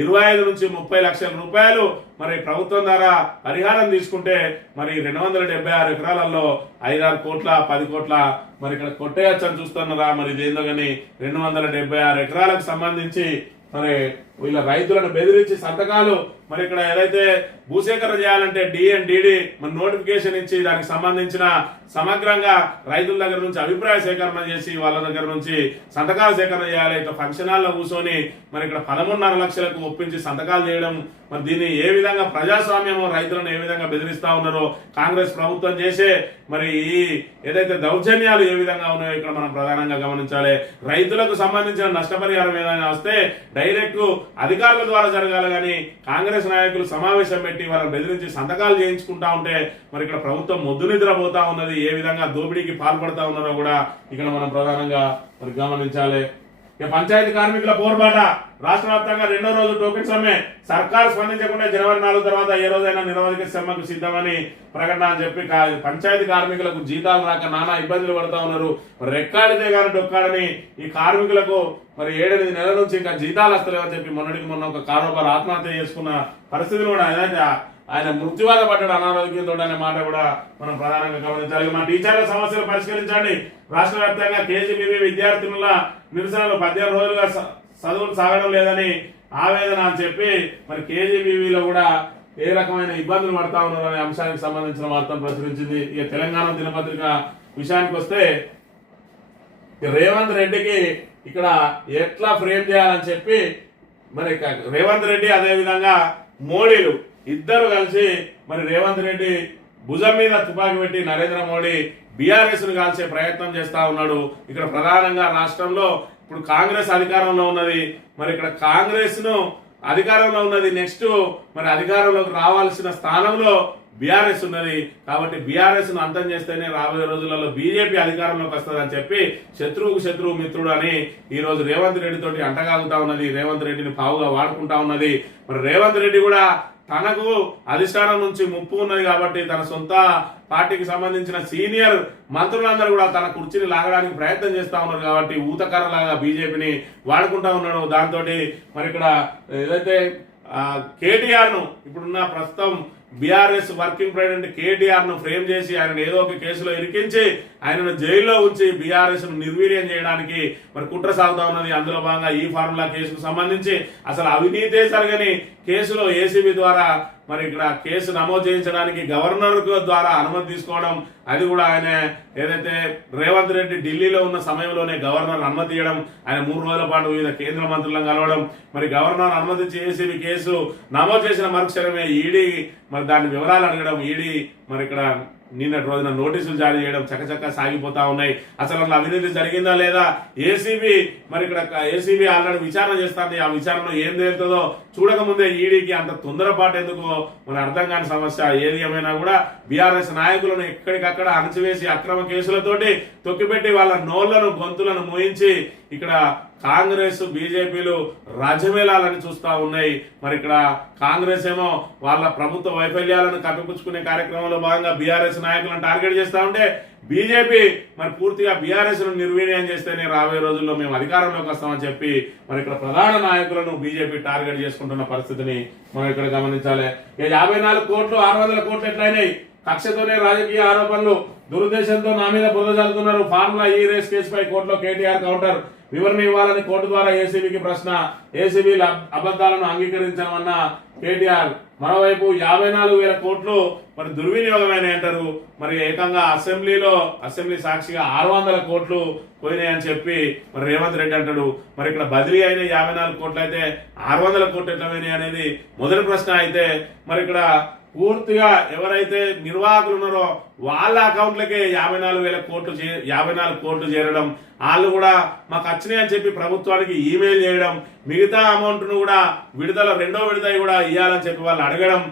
25 నుంచి 30 లక్షల రూపాయలు మరి ప్రభుత్వం ద్వారా పరిహారం తీసుకుంటే మరి 276 ఎకరాలలో 5-6 కోట్ల 10 కోట్ల మరి ఇక్కడ కొట్టేయచ్చు అని చూస్తున్నారా? మరి ఇదేందో కానీ 276 ఎకరాలకు సంబంధించి మరి వీళ్ళ రైతులను బెదిరించి సంతకాలు మరి ఇక్కడ ఏదైతే భూసేకరణ చేయాలంటే డిఎన్డిడి మరి నోటిఫికేషన్ ఇచ్చి దానికి సంబంధించిన సమగ్రంగా రైతుల దగ్గర నుంచి అభిప్రాయ సేకరణ చేసి వాళ్ళ దగ్గర నుంచి సంతకాల సేకరణ చేయాలి. ఇట్లా ఫంక్షన్ హాల్లో కూర్చొని మరి ఇక్కడ 13.5 లక్షలకు ఒప్పించి సంతకాలు చేయడం మరి దీన్ని ఏ విధంగా ప్రజాస్వామ్యం రైతులను ఏ విధంగా బెదిరిస్తా ఉన్నారో కాంగ్రెస్ ప్రభుత్వం చేసే మరి ఈ ఏదైతే దౌర్జన్యాలు ఏ విధంగా ఉన్నాయో ఇక్కడ మనం ప్రధానంగా గమనించాలి. రైతులకు సంబంధించిన నష్టపరిహారం ఏదైనా వస్తే డైరెక్ట్ అధికారుల ద్వారా జరగాలి కానీ కాంగ్రెస్ నాయకులు సమావేశం పెట్టి వాళ్ళని బెదిరించి సంతకాలు చేయించుకుంటా ఉంటే మరి ఇక్కడ ప్రభుత్వం మొద్దు నిద్రపోతా ఉన్నది. ఏ విధంగా దోపిడీకి పాల్పడతా ఉన్నారో కూడా ఇక్కడ మనం ప్రధానంగా మరి గమనించాలి. ఇక పంచాయతీ కార్మికుల పోరుబాట రాష్ట్ర వ్యాప్తంగా 2వ రోజు టోకెన్ సమ్మె. సర్కారు స్పందించకుండా జనవరి 4 తర్వాత ఏ రోజైనా నిరవధిక సమ్మెకు సిద్ధమని ప్రకటన అని చెప్పి పంచాయతీ కార్మికులకు జీతాలు రాక నానా ఇబ్బందులు పడుతూ ఉన్నారు. మరి రెక్కాడితే కానీ డొక్కాడని ఈ కార్మికులకు మరి 7-8 నెలల నుంచి ఇంకా జీతాలు వస్తలేవని చెప్పి మొన్నటికి మొన్న ఒక కారోబార్ ఆత్మహత్య చేసుకున్న పరిస్థితులు కూడా ఏదైతే ఆయన మృత్యువాత పడ్డాడు అనారోగ్యంతో అనే మాట కూడా మనం ప్రధానంగా గమనించాలి. మా టీచర్ల సమస్యలు పరిష్కరించండి. రాష్ట్ర వ్యాప్తంగా కేజీబీవీ విద్యార్థినుల నిరసనలు 18 రోజులుగా చదువులు సాగడం లేదని ఆవేదన అని చెప్పి మరి కేజీబీవీలో కూడా ఏ రకమైన ఇబ్బందులు పడతా ఉన్నారు అనే అంశానికి సంబంధించిన వార్తను ప్రచురించింది. ఇక తెలంగాణ దినపత్రిక విషయానికి వస్తే రేవంత్ రెడ్డికి ఇక్కడ ఎట్లా ఫ్రేమ్ చేయాలని చెప్పి మరి రేవంత్ రెడ్డి అదే విధంగా మోడీలు ఇద్దరు కలిసి మరి రేవంత్ రెడ్డి భుజం మీద తుపాకీ పెట్టి నరేంద్ర మోడీ బీఆర్ఎస్ ను కాల్చే ప్రయత్నం చేస్తా ఉన్నాడు. ఇక్కడ ప్రధానంగా రాష్ట్రంలో ఇప్పుడు కాంగ్రెస్ అధికారంలో ఉన్నది. మరి ఇక్కడ కాంగ్రెస్ ను అధికారంలో ఉన్నది. నెక్స్ట్ మరి అధికారంలోకి రావాల్సిన స్థానంలో బీఆర్ఎస్ ఉన్నది. కాబట్టి బీఆర్ఎస్ ను అంతం చేస్తేనే రాబోయే రోజులలో బీజేపీ అధికారంలోకి వస్తుందని చెప్పి శత్రువుకు శత్రువు మిత్రుడు అని ఈ రోజు రేవంత్ రెడ్డి తోటి అంటగాగుతా ఉన్నది. రేవంత్ రెడ్డిని పావుగా వాడుకుంటా ఉన్నది. మరి రేవంత్ రెడ్డి కూడా తనకు అధిష్టానం నుంచి ముప్పు ఉన్నది కాబట్టి తన సొంత పార్టీకి సంబంధించిన సీనియర్ మంత్రులందరూ కూడా తన కుర్చీని లాగడానికి ప్రయత్నం చేస్తా ఉన్నారు. కాబట్టి ఊతకర్రలాగా బీజేపీని వాడుకుంటా ఉన్నాడు. దాంతో మరి ఇక్కడ ఏదైతే కేటీఆర్ ను ఇప్పుడున్న ప్రస్తుతం బీఆర్ఎస్ వర్కింగ్ ప్రెసిడెంట్ కేటీఆర్ ను ఫ్రేమ్ చేసి ఆయన ఏదో ఒక కేసులో ఇరికించి ఆయనను జైల్లో ఉంచి బీఆర్ఎస్ ను నిర్వీర్యం చేయడానికి మరి కుట్ర సాగుతా ఉన్నది. అందులో భాగంగా ఈ ఫార్ములా కేసుకు సంబంధించి అసలు అవినీతే జరగని కేసులో ఏసీబీ ద్వారా మరి ఇక్కడ కేసు నమోదు చేయించడానికి గవర్నర్ ద్వారా అనుమతి తీసుకోవడం, అది కూడా ఆయన ఏదైతే రేవంత్ రెడ్డి ఢిల్లీలో ఉన్న సమయంలోనే గవర్నర్ అనుమతి ఇవ్వడం, ఆయన 3 రోజుల పాటు వివిధ కేంద్ర మంత్రులను కలవడం, మరి గవర్నర్ అనుమతి ఏసీబీ కేసు నమోదు చేసిన మరుక్షణమే ఈడీ మరి దాని వివరాలు అడగడం, ఈడీ మరి ఇక్కడ నిన్నటి రోజున నోటీసులు జారీ చేయడం చకచక్క సాగిపోతా ఉన్నాయి. అసలు అందులో అవినీతి జరిగిందా లేదా ఏసీబీ మరి ఇక్కడ ఏసీబీ ఆల్రెడీ విచారణ చేస్తుంది. ఆ విచారణలో ఏం తేలుతుందో చూడకముందే ఈడీకి అంత తొందరపాటు ఎందుకో మన అర్థం కాని సమస్య. ఏది ఏమైనా కూడా బీఆర్ఎస్ నాయకులను ఎక్కడికక్కడ అణచివేసి అక్రమ కేసులతోటి తొక్కిపెట్టి వాళ్ళ నోళ్లను గొంతులను మోయించి ఇక్కడ కాంగ్రెస్ బీజేపీలు రాజ్యమేళాలని చూస్తా ఉన్నాయి. మరి ఇక్కడ కాంగ్రెస్ ఏమో వాళ్ళ ప్రభుత్వ వైఫల్యాలను కప్పిపుచ్చుకునే కార్యక్రమంలో భాగంగా బీఆర్ఎస్ నాయకులను టార్గెట్ చేస్తా ఉంటే బీజేపీ మరి పూర్తిగా బీఆర్ఎస్ ను నిర్వీర్యం చేస్తేనే రాబోయే రోజుల్లో మేము అధికారంలోకి వస్తామని చెప్పి మరి ఇక్కడ ప్రధాన నాయకులను బీజేపీ టార్గెట్ చేసుకుంటున్న పరిస్థితిని మనం ఇక్కడ గమనించాలి. 54 కోట్లు 600 కోట్లు ఎట్లయినాయి? కక్షతోనే రాజకీయ ఆరోపణలు, దురుద్దేశంతో నా మీద బురద చల్లుతున్నారు. ఫార్ములా ఈ రేస్ కేసుపై కోర్టులో కేటీఆర్ కౌంటర్, వివరణ ఇవ్వాలని కోర్టు ద్వారా ఏసీబీకి ప్రశ్న, ఏసీబీ అబద్ధాలను అంగీకరించామన్న కేటీఆర్. మరోవైపు 54,000 కోట్లు మరి దుర్వినియోగమైన అంటారు. మరి ఏకంగా అసెంబ్లీ సాక్షిగా 600 కోట్లు పోయినాయని చెప్పి మరి రేవంత్ రెడ్డి అంటాడు. మరి ఇక్కడ బదిలీ అయిన 54 కోట్లు అయితే 600 కోట్లు ఎట్లా పోయినాయి అనేది మొదటి ప్రశ్న. అయితే మరి ఇక్కడ పూర్తిగా ఎవరైతే నిర్వాహకులు ఉన్నారో వాళ్ళ అకౌంట్లకే 54 కోట్లు చేరడం, వాళ్ళు కూడా మాకు వచ్చినాయి అని చెప్పి ప్రభుత్వానికి ఈమెయిల్ చేయడం, మిగతా అమౌంట్ ను కూడా రెండో విడత కూడా ఇవ్వాలని చెప్పి వాళ్ళు అడగడం,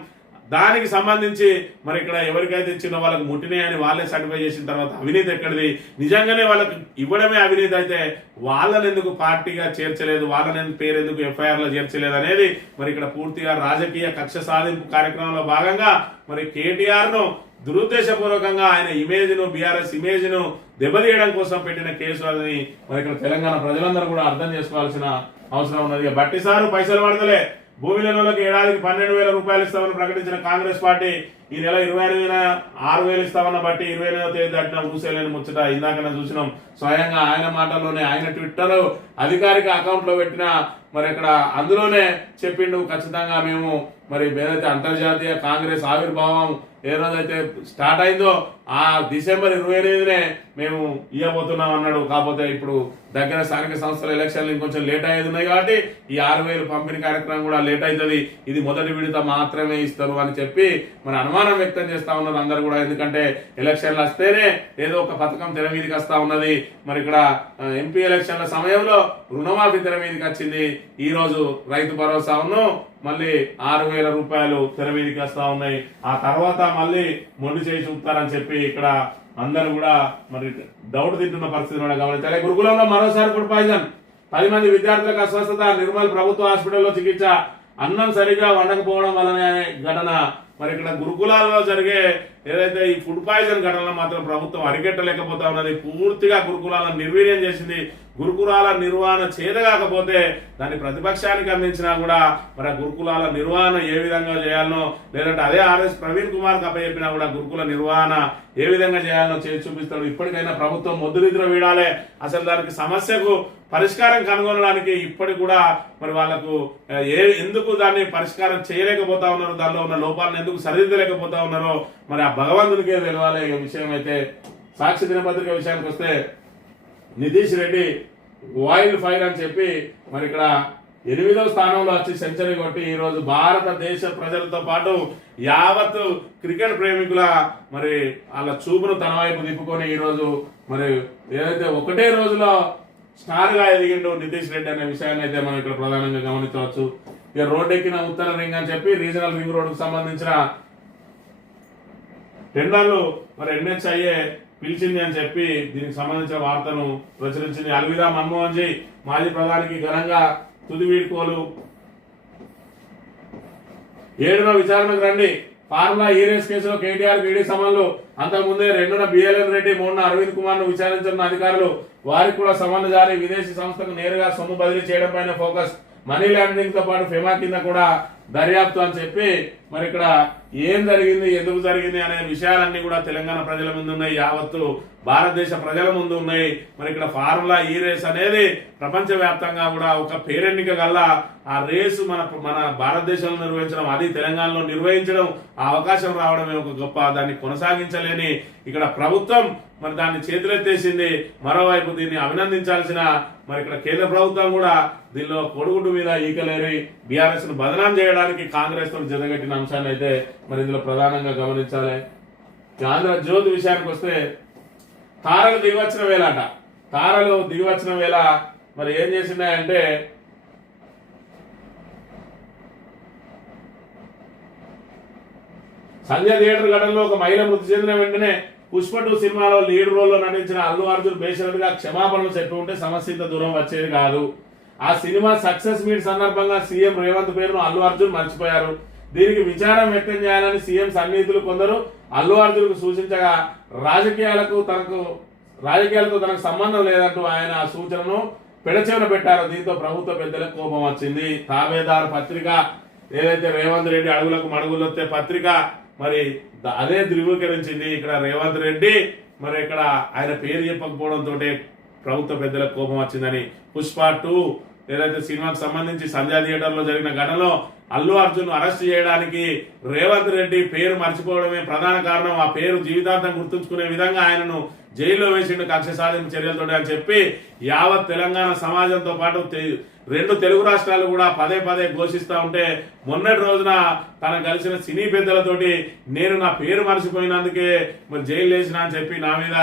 దానికి సంబంధించి మరి ఇక్కడ ఎవరికైతే ఇచ్చిన వాళ్ళకి ముట్టినాయని వాళ్ళే సర్టిఫై చేసిన తర్వాత అవినీతి ఎక్కడిది? నిజంగానే వాళ్ళకి ఇవ్వడమే అవినీతి అయితే వాళ్ళని ఎందుకు పార్టీగా చేర్చలేదు, వాళ్ళని పేరు ఎందుకు ఎఫ్ఐఆర్ లో చేర్చలేదు అనేది మరి ఇక్కడ పూర్తిగా రాజకీయ కక్ష సాధింపు కార్యక్రమంలో భాగంగా మరి కేటీఆర్ ను దురుద్దేశపూర్వకంగా ఆయన ఇమేజ్ ను బీఆర్ఎస్ ఇమేజ్ ను దెబ్బతీయడం కోసం పెట్టిన కేసు అని మరి ఇక్కడ తెలంగాణ ప్రజలందరూ కూడా అర్థం చేసుకోవాల్సిన అవసరం ఉన్నది. బట్టి సారు పైసలు పడతలే, భూమి లేనులకు ఏడాదికి 12,000 రూపాయలు ఇస్తామని ప్రకటించిన కాంగ్రెస్ పార్టీ ఈ నెల 25న 6,000 ఇస్తామన్న బట్టి 28వ తేదీ దాటిన ఊసేలేని ముచ్చట ఇందాకనే చూసినాం. స్వయంగా ఆయన మాటల్లోనే ఆయన ట్విట్టర్ అధికారిక అకౌంట్ లో పెట్టిన మరి ఇక్కడ అందులోనే చెప్పిండు ఖచ్చితంగా మేము మరి ఏదైతే అంతర్జాతీయ కాంగ్రెస్ ఆవిర్భావం ఏ రోజైతే స్టార్ట్ అయిందో ఆ డిసెంబర్ 28నే మేము ఇవ్వబోతున్నాం అన్నాడు. కాకపోతే ఇప్పుడు దగ్గర స్థానిక సంస్థల ఎలక్షన్లు ఇంకొంచెం లేట్ అయ్యేది ఉన్నాయి కాబట్టి ఈ 6,000 పంపిణీ కార్యక్రమం కూడా లేట్ అవుతుంది. ఇది మొదటి విడత మాత్రమే ఇస్తారు అని చెప్పి మరి అనుమానం అనుమానం వ్యక్తం చేస్తా ఉన్నారు అందరు కూడా. ఎందుకంటే ఎలక్షన్లు వస్తేనే ఏదో ఒక పథకం తెర మీదకి వస్తా ఉన్నది. మరి ఇక్కడ ఎంపీ ఎలక్షన్ల సమయంలో రుణమాఫీ తెర మీదకి వచ్చింది. ఈ రోజు రైతు భరోసాను మళ్ళీ 6,000 రూపాయలు తెర మీదకి వస్తా ఉన్నాయి. ఆ తర్వాత మళ్ళీ మొండి చేయి చూపుతారని చెప్పి ఇక్కడ అందరూ కూడా మరి డౌట్ తింటున్న పరిస్థితి కూడా గమనించాలి. గురుకులంలో మరోసారి ఫుడ్ పాయిజన్, 10 మంది విద్యార్థులకు అస్వస్థత, నిర్మల్ ప్రభుత్వ హాస్పిటల్లో చికిత్స, అన్నం సరిగా వండకపోవడం వల్లనే ఘటన. మరి ఇక్కడ గురుకులాల్లో జరిగే ఏదైతే ఈ ఫుడ్ పాయిజన్ ఘటనలో మాత్రం ప్రభుత్వం అరికెట్టలేకపోతా ఉన్నది. పూర్తిగా గురుకులాలను నిర్వీర్యం చేసింది. గురుకులాల నిర్వహణ చేతగాకపోతే దాన్ని ప్రతిపక్షానికి అందించినా కూడా మరి ఆ గురుకులాల నిర్వహణ ఏ విధంగా చేయాలనో, లేదంటే అదే ఆర్ఎస్ ప్రవీణ్ కుమార్ కి అప్పచెప్పినా కూడా గురుకుల నిర్వహణ ఏ విధంగా చేయాలనో చేసి చూపిస్తాడు. ఇప్పటికైనా ప్రభుత్వం మొద్దునిద్ర వీడాలే. అసలు దానికి సమస్యకు పరిష్కారం కనుగొనడానికి ఇప్పటికి కూడా మరి వాళ్లకు ఎందుకు దాన్ని పరిష్కారం చేయలేకపోతా ఉన్నారు, దానిలో ఉన్న లోపాలను ఎందుకు సరిదిద్దలేకపోతా ఉన్నారో మరి ఆ భగవంతునికే తెలవాలి ఈ విషయం. అయితే సాక్షి దినపత్రిక విషయానికి వస్తే నితీష్ రెడ్డి వైల్డ్ ఫైర్ అని చెప్పి మరి ఇక్కడ 8వ స్థానంలో వచ్చి సెంచరీ కొట్టి ఈ రోజు భారతదేశ ప్రజలతో పాటు యావత్ క్రికెట్ ప్రేమికుల మరి వాళ్ళ చూపును తన వైపు తిప్పుకొని ఈ రోజు మరి ఏదైతే ఒకటే రోజులో స్టార్ గా ఎదిగిండు నితీష్ రెడ్డి అనే విషయాన్ని అయితే మనం ఇక్కడ ప్రధానంగా గమనించవచ్చు. ఇక రోడ్ ఎక్కిన ఉత్తర రింగ్ అని చెప్పి రీజనల్ రింగ్ రోడ్ కు సంబంధించిన టెండర్లు మరి NHIA పిలిచింది అని చెప్పి దీనికి సంబంధించిన వార్తను ప్రచురించింది. అల్విదా మన్మోహన్ జీ మాజీ ప్రధానికి ఘనంగా తుది వీడ్కోలు. 7వ విచారణకు రండి. ఫార్ములా ఈ రేస్ కేసులో కేటీఆర్ ఈడీ సమన్లు. అంతకుముందే 2న BLN రెడ్డి, 3న అరవింద్ కుమార్ ను విచారించిన అధికారులు. వారికి కూడా సమన్లు జారీ. విదేశీ సంస్థకు నేరుగా సొమ్ము బదిలీ చేయడం పైన ఫోకస్. మనీ లాండరింగ్ తో పాటు ఫెమా కింద కూడా దర్యాప్తు అని చెప్పి మరి ఇక్కడ ఏం జరిగింది, ఎందుకు జరిగింది అనే విషయాలన్నీ కూడా తెలంగాణ ప్రజల ముందు ఉన్నాయి, యావత్తు భారతదేశ ప్రజల ముందు ఉన్నాయి. మరి ఇక్కడ ఫార్ములా ఈ రేస్ అనేది ప్రపంచ వ్యాప్తంగా కూడా ఒక పేరెన్నిక గల్ల ఆ రేసు మన భారతదేశంలో నిర్వహించడం, అది తెలంగాణలో నిర్వహించడం, ఆ అవకాశం రావడమే ఒక గొప్ప. దాన్ని కొనసాగించలేని ఇక్కడ ప్రభుత్వం మరి దాన్ని చేతులెత్తేసింది. మరోవైపు దీన్ని అభినందించాల్సిన మరి ఇక్కడ కేంద్ర ప్రభుత్వం కూడా దీనిలో కొడుగుడ్డు మీద ఈకలేరి బీఆర్ఎస్ ను బదనాం చేయడానికి కాంగ్రెస్ తో జతగట్టిన అంశాన్ని అయితే మరి ఇందులో ప్రధానంగా గమనించాలి. ఆంధ్రజ్యోతి విషయానికి వస్తే తారలు దిగివచ్చిన వేళ తారలు దిగివచ్చిన వేళ మరి ఏం చేసినాయంటే సంధ్య థియేటర్ ఘటనలో ఒక మహిళ మృతి చెందిన వెంటనే పుష్ప 2 సినిమాలో లీడ్ రోల్ లో నటించిన అల్లు అర్జున్ బేషరతుగా క్షమాపణలు చెప్పి ఉంటే సమస్య ఇంత దూరం వచ్చేది కాదు. ఆ సినిమా సక్సెస్ మీట్ సందర్భంగా సీఎం రేవంత్ పేరును అల్లు అర్జున్ మర్చిపోయారు. దీనికి విచారం వ్యక్తం చేయాలని సీఎం సన్నిహితులు కొందరు అల్లు అర్జున్ కు సూచించగా రాజకీయాలతో తనకు సంబంధం లేదంటూ ఆయన ఆ సూచనను పెడచెవిన పెట్టారు. దీంతో ప్రభుత్వ పెద్దలకు కోపం వచ్చింది. తాబేదారు పత్రిక ఏదైతే రేవంత్ రెడ్డి అడుగులకు మడుగులొత్తే పత్రిక మరి అదే ధృవీకరించింది. ఇక్కడ రేవంత్ రెడ్డి మరి ఇక్కడ ఆయన పేరు చెప్పకపోవడంతో ప్రభుత్వ పెద్దలకు కోపం వచ్చిందని. పుష్ప 2 ఏదైతే సినిమాకు సంబంధించి సంధ్యా థియేటర్ లో జరిగిన ఘటనలో అల్లు అర్జున్ అరెస్ట్ చేయడానికి రేవంత్ రెడ్డి పేరు మర్చిపోవడమే ప్రధాన కారణం. ఆ పేరు జీవితాంతం గుర్తుంచుకునే విధంగా ఆయనను జైల్లో వేసిండు కక్ష సాధింపు చర్యలతో అని చెప్పి యావత్ తెలంగాణ సమాజంతో పాటు 2 తెలుగు రాష్ట్రాలు కూడా పదే ఘోషిస్తా ఉంటే మొన్నటి రోజున తన కలిసిన సినీ పెద్దలతోటి నేను నా పేరు మర్చిపోయినందుకే మరి జైలు వేసిన అని చెప్పి నా మీద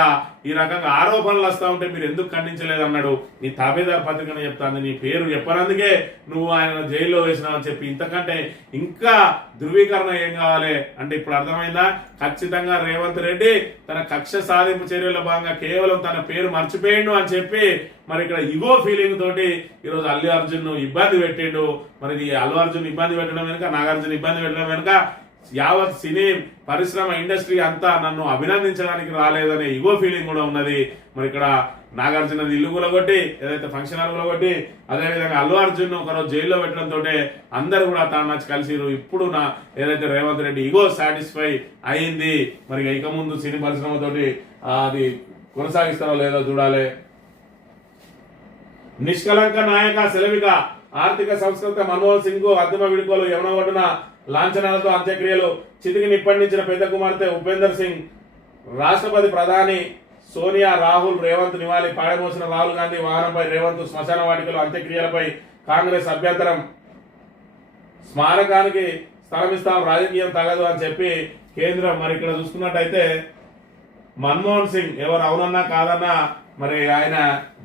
ఈ రకంగా ఆరోపణలు వస్తా ఉంటే మీరు ఎందుకు ఖండించలేదు అన్నాడు. నీ తాబేదారు పత్రికను చెప్తాను, నీ పేరు చెప్పనందుకే నువ్వు ఆయన జైల్లో వేసినావు అని చెప్పి ఇంతకంటే ఇంకా ధృవీకరణ ఏం కావాలి అంటే ఇప్పుడు అర్థమైందా? ఖచ్చితంగా రేవంత్ రెడ్డి తన కక్ష సాధింపు చర్యల్లో భాగంగా కేవలం తన పేరు మర్చిపోయిండు అని చెప్పి మరి ఇక్కడ ఇగో ఫీలింగ్ తోటి ఈరోజు అల్లు అర్జున్ ఇబ్బంది పెట్టిండు. మరి అల్లు అర్జున్ ఇబ్బంది పెట్టడం వెనుక, నాగార్జున ఇబ్బంది పెట్టడం వెనుక యావత్ సినీ పరిశ్రమ ఇండస్ట్రీ అంతా నన్ను అభినందించడానికి రాలేదనే ఇగో ఫీలింగ్ కూడా ఉన్నది. మరి ఇక్కడ నాగార్జున ఇల్లు కూలగొట్టి ఏదైతే ఫంక్షన్ హాల్ కూలగొట్టి అదేవిధంగా అల్లు అర్జున్ ఒకరోజు జైల్లో పెట్టడంతో అందరు కూడా తాను నచ్చి కలిసిరు. ఇప్పుడు నా ఏదైతే రేవంత్ రెడ్డి ఇగో సాటిస్ఫై అయింది. మరి ఇక ముందు సినీ పరిశ్రమతోటి అది కొనసాగిస్తారో లేదో చూడాలి. నిష్కలంక నాయక సెలవిక ఆర్థిక సంస్కృత మన్మోహన్ సింగ్ అద్దెమ విడుకోలు యమున ఒడ్డున లాంఛనాలతో అంత్యక్రియలు. చితికి నిప్పండించిన పెద్ద కుమార్తె ఉపేందర్ సింగ్. రాష్ట్రపతి ప్రధాని సోనియా, రాహుల్, రేవంత్ నివాళి. పాడమోసిన రాహుల్ గాంధీ వాహనంపై రేవంత్ శ్మశాన వాటికలో అంత్యక్రియలపై కాంగ్రెస్ అభ్యంతరం. స్మారకానికి స్థలమిస్తాం, రాజకీయం తగదు అని చెప్పి కేంద్రం మరి ఇక్కడ చూసుకున్నట్టయితే మన్మోహన్ సింగ్ ఎవరు అవునన్నా కాదన్నా మరి ఆయన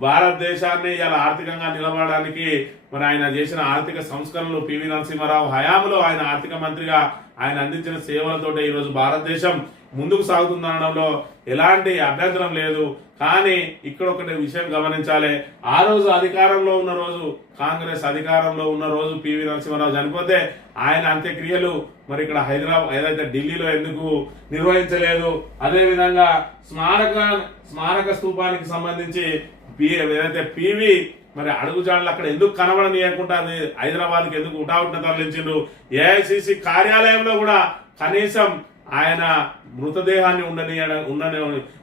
భారతదేశాన్ని ఇలా ఆర్థికంగా నిలబడడానికి మరి ఆయన చేసిన ఆర్థిక సంస్కరణలు పివి నరసింహారావు హయాంలో ఆయన ఆర్థిక మంత్రిగా ఆయన అందించిన సేవలతోటి ఈరోజు భారతదేశం ముందుకు సాగుతుందనడంలో ఎలాంటి అభ్యంతరం లేదు. కానీ ఇక్కడ ఒకటి విషయం గమనించాలి, ఆ రోజు అధికారంలో ఉన్న రోజు కాంగ్రెస్ అధికారంలో ఉన్న రోజు పివి నరసింహారావు చనిపోతే ఆయన అంత్యక్రియలు మరి ఇక్కడ హైదరాబాద్ ఏదైతే ఢిల్లీలో ఎందుకు నిర్వహించలేదు, అదే విధంగా స్మారక స్తూపానికి సంబంధించి ఏదైతే పివి మరి అడుగుజాడలు అక్కడ ఎందుకు కనబడనీయకుండా అది హైదరాబాద్కి ఎందుకు ఉటావుట్న తరలించిండు, ఏఐసిసి కార్యాలయంలో కూడా కనీసం ఆయన మృతదేహాన్ని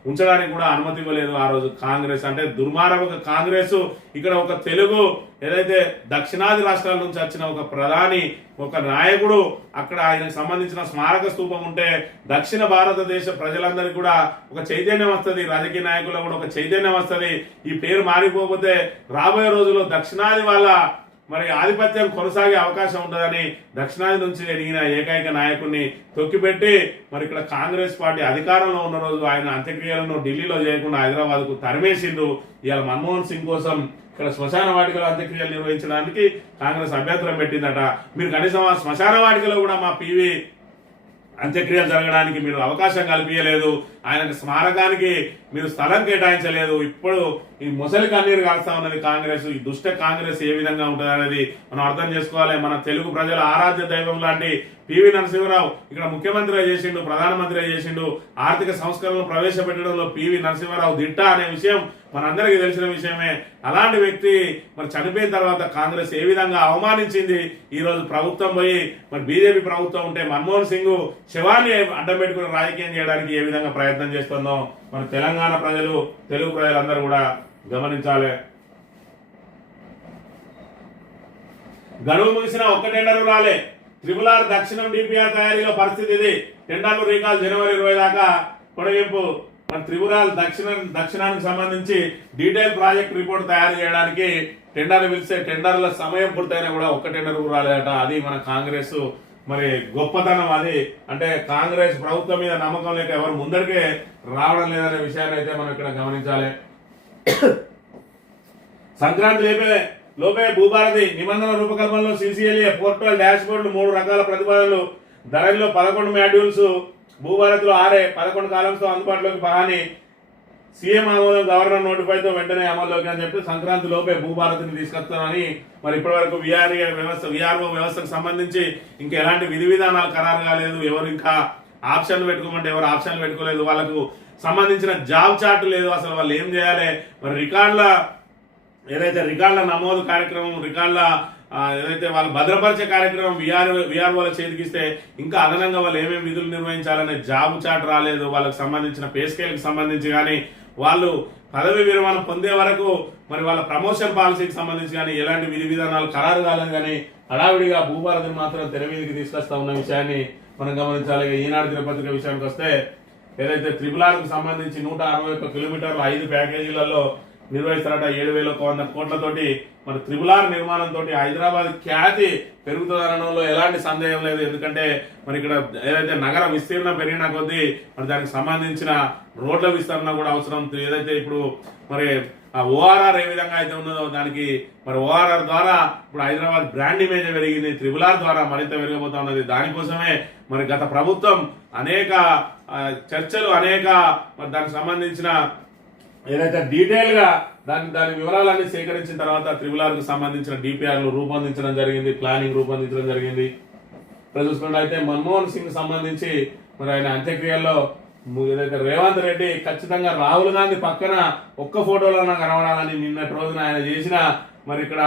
ఉంచడానికి కూడా అనుమతి ఇవ్వలేదు ఆ రోజు కాంగ్రెస్. అంటే దుర్మార్గ కాంగ్రెస్ ఇక్కడ ఒక తెలుగు ఏదైతే దక్షిణాది రాష్ట్రాల నుంచి వచ్చిన ఒక ప్రధాని ఒక నాయకుడు అక్కడ ఆయనకు సంబంధించిన స్మారక స్తూపం ఉంటే దక్షిణ భారతదేశ ప్రజలందరికీ కూడా ఒక చైతన్యం వస్తుంది, రాజకీయ నాయకులకు కూడా ఒక చైతన్యం వస్తుంది. ఈ పేరు మారిపోతే రాబోయే రోజుల్లో దక్షిణాది వాళ్ళ మరి ఆధిపత్యం కొనసాగే అవకాశం ఉంటుందని దక్షిణాది నుంచి ఎదిగిన ఏకైక నాయకుడిని తొక్కిపెట్టి మరి ఇక్కడ కాంగ్రెస్ పార్టీ అధికారంలో ఉన్న రోజు ఆయన అంత్యక్రియలను ఢిల్లీలో చేయకుండా హైదరాబాద్ కు తరిమేసిండు. ఇవాళ మన్మోహన్ సింగ్ కోసం ఇక్కడ శ్మశాన వాటికలో అంత్యక్రియలు నిర్వహించడానికి కాంగ్రెస్ అభ్యంతరం పెట్టిందట. మీరు కనీసం ఆ శ్మశాన వాటికలో కూడా మా పివి అంత్యక్రియలు జరగడానికి మీరు అవకాశం కల్పించలేదు, ఆయనకు స్మారకానికి మీరు స్థలం కేటాయించలేదు. ఇప్పుడు ఈ ముసలి కన్నీరు కాస్తా ఉన్నది కాంగ్రెస్. ఈ దుష్ట కాంగ్రెస్ ఏ విధంగా ఉంటుంది అనేది మనం అర్థం చేసుకోవాలి. మన తెలుగు ప్రజల ఆరాధ్య దైవం లాంటి పివి నరసింహారావు ఇక్కడ ముఖ్యమంత్రిగా చేసిండు, ప్రధానమంత్రిగా చేసిండు, ఆర్థిక సంస్కరణలు ప్రవేశపెట్టడంలో పివి నరసింహారావు దిట్ట అనే విషయం మనందరికీ తెలిసిన విషయమే. అలాంటి వ్యక్తి మరి చనిపోయిన తర్వాత కాంగ్రెస్ ఏ విధంగా అవమానించింది. ఈ రోజు ప్రభుత్వం పోయి మరి బీజేపీ ప్రభుత్వం ఉంటే మన్మోహన్ సింగ్ శవాన్ని అడ్డం పెట్టుకుని రాజకీయం చేయడానికి ఏ విధంగా ప్రయత్నం చేస్తుందో మన తెలంగాణ ప్రజలు తెలుగు ప్రజలందరూ కూడా గమనించాలి. గడువు ముగిసిన ఒక్క టెండర్ రాలే. త్రిపుల్ దక్షిణం డిపిఆర్ తయారీలో పరిస్థితి ఇది. టెండర్లు రీకాల్ జనవరి 20 దాకా పొడిగింపు. మన త్రిపురాల దక్షిణానికి సంబంధించి డీటెయిల్ ప్రాజెక్ట్ రిపోర్ట్ తయారు చేయడానికి టెండర్లు పిలిస్తే టెండర్ల సమయం పూర్తయినా కూడా ఒక్క టెండర్ రాలేదట. అది మన కాంగ్రెస్ మరి గొప్పతనం. అది అంటే కాంగ్రెస్ ప్రభుత్వం మీద నమ్మకం లేక ఎవరు ముందరికే రావడం లేదనే విషయాన్ని అయితే మనం ఇక్కడ గమనించాలి. సంక్రాంతి లోపే భూభారతి నిబంధన రూపకల్పనలో సిసిఎల్ఏ పోర్టల్ డాష్ బోర్డులు 3 రకాల ప్రతిపాదనలు, ధరల్లో 11 మాడ్యూల్స్, భూభారతిలో 6, 11 కాలమ్స్తో అందుబాటులోకి పహాని, సీఎం ఆమోదం, గవర్నర్ నోటిఫైతో వెంటనే అమల్లోకి అని చెప్పి సంక్రాంతి లోపే భూభారతిని తీసుకొస్తానని మరి ఇప్పటి వరకు విఆర్ఓ వ్యవస్థకు సంబంధించి ఇంకా ఎలాంటి విధి విధానాలు ఖరారు కాలేదు. ఎవరు ఇంకా ఆప్షన్లు పెట్టుకోమంటే ఎవరు ఆప్షన్లు పెట్టుకోలేదు. వాళ్ళకు సంబంధించిన జాబ్ చార్ట్ లేదు. అసలు వాళ్ళు ఏం చేయాలి? మరి రికార్డుల నమోదు కార్యక్రమం, ఏదైతే వాళ్ళు భద్రపరిచే కార్యక్రమం విఆర్ఓల చేతికిస్తే ఇంకా అదనంగా వాళ్ళు ఏమేమి విధులు నిర్వహించాలనే జాబ్ చార్ట్ రాలేదు. వాళ్ళకి సంబంధించిన పే స్కేల్కి సంబంధించి కానీ వాళ్ళు పదవి విరమణ పొందే వరకు మరి వాళ్ళ ప్రమోషన్ పాలసీకి సంబంధించి కానీ ఎలాంటి విధి విధానాలు ఖరారు కాలేదు. కానీ హడావిడిగా భూభారతిని మాత్రం తెర మీదకి తీసుకొస్తా ఉన్న విషయాన్ని మనం గమనించాలి. ఈనాడు దినపత్రిక విషయానికి వస్తే ఏదైతే త్రిపుల్ సంబంధించి 161 కిలోమీటర్ల 5 ప్యాకేజీలలో నిర్వహిస్తారట. 7,100 కోట్లతోటి మరి త్రిపుల్ నిర్మాణంతో హైదరాబాద్ ఖ్యాతి పెరుగుతుందనడంలో ఎలాంటి సందేహం లేదు. ఎందుకంటే మరి ఇక్కడ ఏదైతే నగర విస్తీర్ణం పెరిగిన కొద్దీ మరి దానికి సంబంధించిన రోడ్ల విస్తరణ కూడా అవసరం. ఏదైతే ఇప్పుడు మరి ఆ ఓఆర్ఆర్ ఏ విధంగా అయితే ఉన్నదో దానికి మరి ఓఆర్ఆర్ ద్వారా ఇప్పుడు హైదరాబాద్ బ్రాండ్ ఇమేజ్ పెరిగింది, త్రిపుల్ ద్వారా మరింత పెరిగిపోతా ఉన్నది. దానికోసమే మరి గత ప్రభుత్వం అనేక చర్చలు మరి దానికి సంబంధించిన ఏదైతే డీటెయిల్ గా దాని వివరాలన్నీ సేకరించిన తర్వాత త్రిపుల్ కు సంబంధించిన డిపిఆర్లు రూపొందించడం జరిగింది, ప్లానింగ్ రూపొందించడం జరిగింది. ఇక్కడ చూసుకున్నట్లయితే మన్మోహన్ సింగ్ సంబంధించి మరి ఆయన అంత్యక్రియల్లో ఏదైతే రేవంత్ రెడ్డి ఖచ్చితంగా రాహుల్ గాంధీ పక్కన ఒక్క ఫోటోలో కనబడాలని నిన్నటి రోజున ఆయన చేసిన మరి ఇక్కడ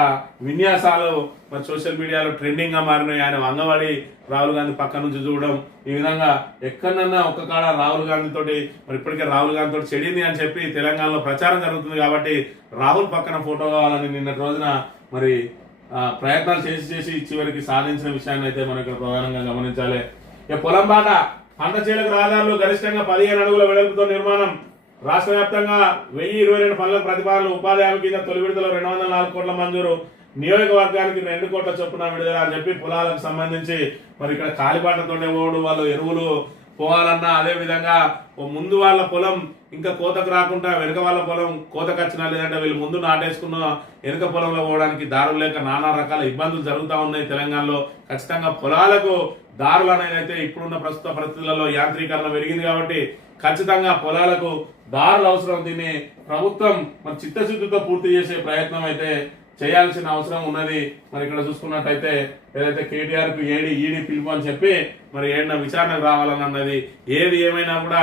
విన్యాసాలు మరి సోషల్ మీడియాలో ట్రెండింగ్ గా మారినాయి. ఆయన వంగవాడి రాహుల్ గాంధీ పక్క నుంచి చూడడం, ఈ విధంగా ఎక్కడన్నా ఒక్క కాడ రాహుల్ గాంధీ తోటి మరి ఇప్పటికే రాహుల్ గాంధీ తోటి చెడింది అని చెప్పి తెలంగాణలో ప్రచారం జరుగుతుంది. కాబట్టి రాహుల్ పక్కన ఫోటో కావాలని నిన్నటి రోజున మరి ప్రయత్నాలు చేసి చివరికి సాధించిన విషయాన్ని అయితే మనం ఇక్కడ ప్రధానంగా గమనించాలి. పొలం బాట పంట చేలకు రహదారులు గరిష్టంగా 15 అడుగుల వెడల్పుతో నిర్మాణం. రాష్ట్ర వ్యాప్తంగా 1022 పనుల ప్రతిపాదనలు. ఉపాధి హామీ కింద తొలి విడతలో 204 కోట్ల మంజూరు. నియోజకవర్గానికి 2 కోట్ల చొప్పున విడుదల అని చెప్పి పొలాలకు సంబంధించి మరి ఇక్కడ కాలిబాటతోనే ఓడు వాళ్ళు ఎరువులు పోవాలన్నా, అదే విధంగా ముందు వాళ్ళ పొలం ఇంకా కోతకు రాకుండా వెనుక వాళ్ళ పొలం కోతకు వచ్చినా, లేదంటే వీళ్ళు ముందు నాటేసుకున్న వెనుక పొలంలో పోవడానికి దారులు లేక నానా రకాల ఇబ్బందులు జరుగుతూ ఉన్నాయి తెలంగాణలో. ఖచ్చితంగా పొలాలకు దారులు అనేది అయితే ఇప్పుడున్న ప్రస్తుత పరిస్థితులలో యాంత్రీకరణ పెరిగింది కాబట్టి ఖచ్చితంగా పొలాలకు దారులు అవసరం. దీన్ని ప్రభుత్వం మరి చిత్తశుద్ధితో పూర్తి చేసే ప్రయత్నం అయితే చేయాల్సిన అవసరం ఉన్నది. మరి ఇక్కడ చూసుకున్నట్టయితే ఏదైతే కేటీఆర్ కు ఈడీ పిలుపు అని చెప్పి మరి ఏడన విచారణకు రావాలని అన్నది. ఏది ఏమైనా కూడా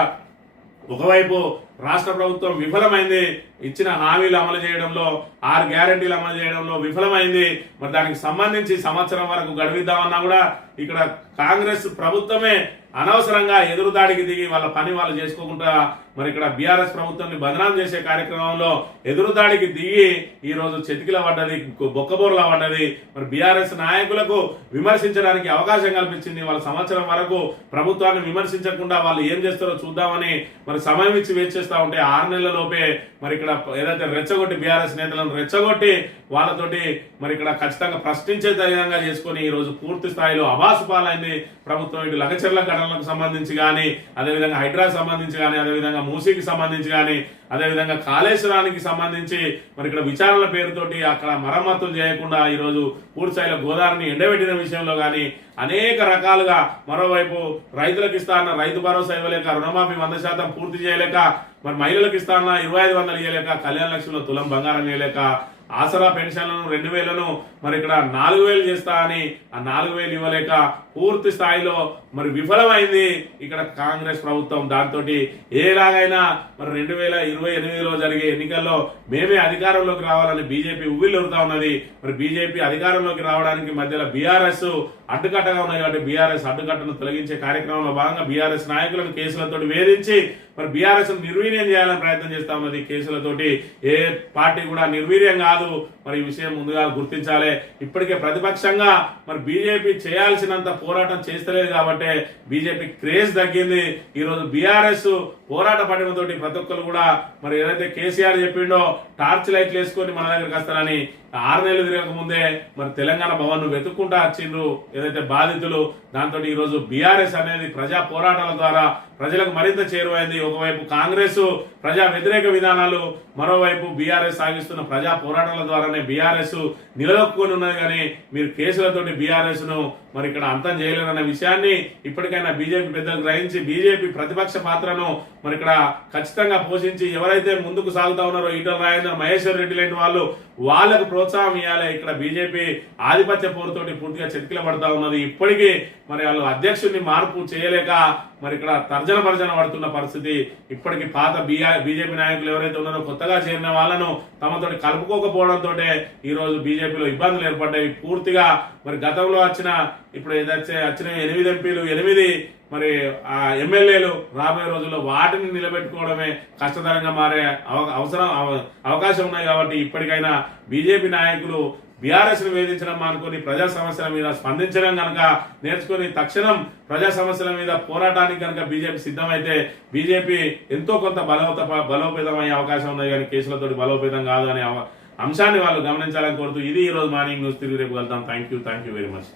ఒకవైపు రాష్ట్ర ప్రభుత్వం విఫలమైంది, ఇచ్చిన హామీలు అమలు చేయడంలో, 6 గ్యారెంటీలు అమలు చేయడంలో విఫలమైంది. మరి దానికి సంబంధించి సంవత్సరం వరకు గడువిద్దామన్నా కూడా ఇక్కడ కాంగ్రెస్ ప్రభుత్వమే అనవసరంగా ఎదురుదాడికి దిగి వాళ్ళ పని వాళ్ళు చేసుకోకుండా మరి ఇక్కడ బీఆర్ఎస్ ప్రభుత్వాన్ని బదనాం చేసే కార్యక్రమంలో ఎదురుదాడికి దిగి ఈ రోజు చెతికిల పడ్డది, బొక్కబోర్లా పడ్డది. మరి బీఆర్ఎస్ నాయకులకు విమర్శించడానికి అవకాశం కల్పించింది. వాళ్ళ సంవత్సరం వరకు ప్రభుత్వాన్ని విమర్శించకుండా వాళ్ళు ఏం చేస్తారో చూద్దామని మరి సమయం ఇచ్చి వేచి చేస్తా ఉంటే 6 నెలల లోపే మరి ఇక్కడ ఏదైతే రెచ్చగొట్టి బీఆర్ఎస్ నేతలను రెచ్చగొట్టి వాళ్ళతోటి మరి ఇక్కడ ఖచ్చితంగా ప్రశ్నించే విధంగా చేసుకుని ఈ రోజు పూర్తి స్థాయిలో అబాసుపాలైంది ప్రభుత్వం. ఇటు లగచర్ల ఘటనలకు సంబంధించి కానీ, అదేవిధంగా హైడ్రాకి సంబంధించి కానీ, అదేవిధంగా మూసీకి సంబంధించి కానీ, అదేవిధంగా కాళేశ్వరానికి సంబంధించి మరి ఇక్కడ విచారణల పేరుతోటి అక్కడ మరమ్మతులు చేయకుండా ఈ రోజు పూర్తి స్థాయిలో గోదావరిని ఎండబెట్టిన విషయంలో కానీ అనేక రకాలుగా, మరోవైపు రైతులకు ఇస్తా అన్న రైతు భరోసా ఇవ్వలేక, రుణమాఫీ 100% పూర్తి చేయలేక, మరి మహిళలకు ఇస్తా అన్న 2500 ఇవ్వలేక, కళ్యాణ లక్ష్మిలో తులం బంగారం ఇవ్వలేక, ఆసరా పెన్షన్లను 2000ను మరి ఇక్కడ 4000 చేస్తా అని ఆ 4000 ఇవ్వలేక పూర్తి స్థాయిలో మరి విఫలమైంది ఇక్కడ కాంగ్రెస్ ప్రభుత్వం. దాంతో ఏలాగైనా మరి 2028లో జరిగే ఎన్నికల్లో మేమే అధికారంలోకి రావాలని బీజేపీ ఉవ్విల్లురుతా ఉన్నది. మరి బీజేపీ అధికారంలోకి రావడానికి మధ్యలో బీఆర్ఎస్ అడ్డుకట్టగా ఉన్నాయి కాబట్టి బీఆర్ఎస్ అడ్డుకట్టను తొలగించే కార్యక్రమంలో భాగంగా బీఆర్ఎస్ నాయకులను కేసులతో వేధించి మరి బీఆర్ఎస్ నిర్వీర్యం చేయాలని ప్రయత్నం చేస్తా ఉన్నది. కేసులతోటి ఏ పార్టీ కూడా నిర్వీర్యం కాదు. మరి ఈ విషయం ముందుగా గుర్తించాలి. ఇప్పటికే ప్రతిపక్షంగా మరి బీజేపీ చేయాల్సినంత పోరాటం చేస్తలేదు కాబట్టి బీజేపీ క్రేజ్ తగ్గింది. ఈ రోజు బీఆర్ఎస్ పోరాట పడినతోటి ప్రతి ఒక్కరు కూడా మరి ఏదైతే కేసీఆర్ చెప్పిండో టార్చ్ లైట్లు వేసుకొని మన దగ్గరికి వస్తారని 6 నెలలు తిరగక ముందే మరి తెలంగాణ భవన్ ను వెతుక్కుంటా వచ్చిండ్రు ఏదైతే బాధితులు. దాంతో ఈ రోజు బీఆర్ఎస్ అనేది ప్రజా పోరాటాల ద్వారా ప్రజలకు మరింత చేరువైంది. ఒకవైపు కాంగ్రెస్ ప్రజా వ్యతిరేక విధానాలు, మరోవైపు బీఆర్ఎస్ సాగిస్తున్న ప్రజా పోరాటాల ద్వారానే బీఆర్ఎస్ నిలదొక్కుని ఉన్నది. కానీ మీరు కేసులతోటి బీఆర్ఎస్ ను మరి ఇక్కడ అంతం చేయలేరన్న విషయాన్ని ఇప్పటికైనా బీజేపీ పెద్దలు గ్రహించి బీజేపీ ప్రతిపక్ష పాత్రను మరి ఇక్కడ ఖచ్చితంగా పోషించి ఎవరైతే ముందుకు సాగుతా ఉన్నారో ఈటల రాజేందర్, మహేశ్వర్ రెడ్డి లాంటి వాళ్ళు వాళ్ళకు ప్రోత్సాహం ఇవ్వాలి. ఇక్కడ బీజేపీ ఆధిపత్య పోరుతోటి పూర్తిగా చెతికిల పడతా ఉన్నది. ఇప్పటికీ మరి వాళ్ళు అధ్యక్షుడిని మార్పు చేయలేక మరి ఇక్కడ తర్జన భర్జన పడుతున్న పరిస్థితి. ఇప్పటికీ పాత బీజేపీ నాయకులు ఎవరైతే ఉన్నారో కొత్తగా చేరిన వాళ్ళను తమతోటి కలుపుకోకపోవడంతో ఈ రోజు బీజేపీలో ఇబ్బందులు ఏర్పడ్డాయి. పూర్తిగా మరి గతంలో ఇప్పుడు ఏదైతే వచ్చిన 8 ఎంపీలు 8 మరి ఆ ఎమ్మెల్యేలు రాబోయే రోజుల్లో వాటిని నిలబెట్టుకోవడమే కష్టతరంగా మారే అవకాశం ఉన్నాయి. కాబట్టి ఇప్పటికైనా బీజేపీ నాయకులు బీఆర్ఎస్ ను వేధించడం అనుకుని ప్రజా సమస్యల మీద స్పందించడం కనుక నేర్చుకుని తక్షణం ప్రజా సమస్యల మీద పోరాటానికి కనుక బీజేపీ సిద్ధమైతే బీజేపీ ఎంతో కొంత బలోపేతమయ్యే అవకాశం ఉన్నాయి. కానీ కేసులతోటి బలోపేతం కాదు అనే అంశాన్ని వాళ్ళు గమనించాలని కోరుతూ ఇది ఈ రోజు మార్నింగ్ న్యూస్. తిరిగి రేపు వెళ్తాం. Thank you very much.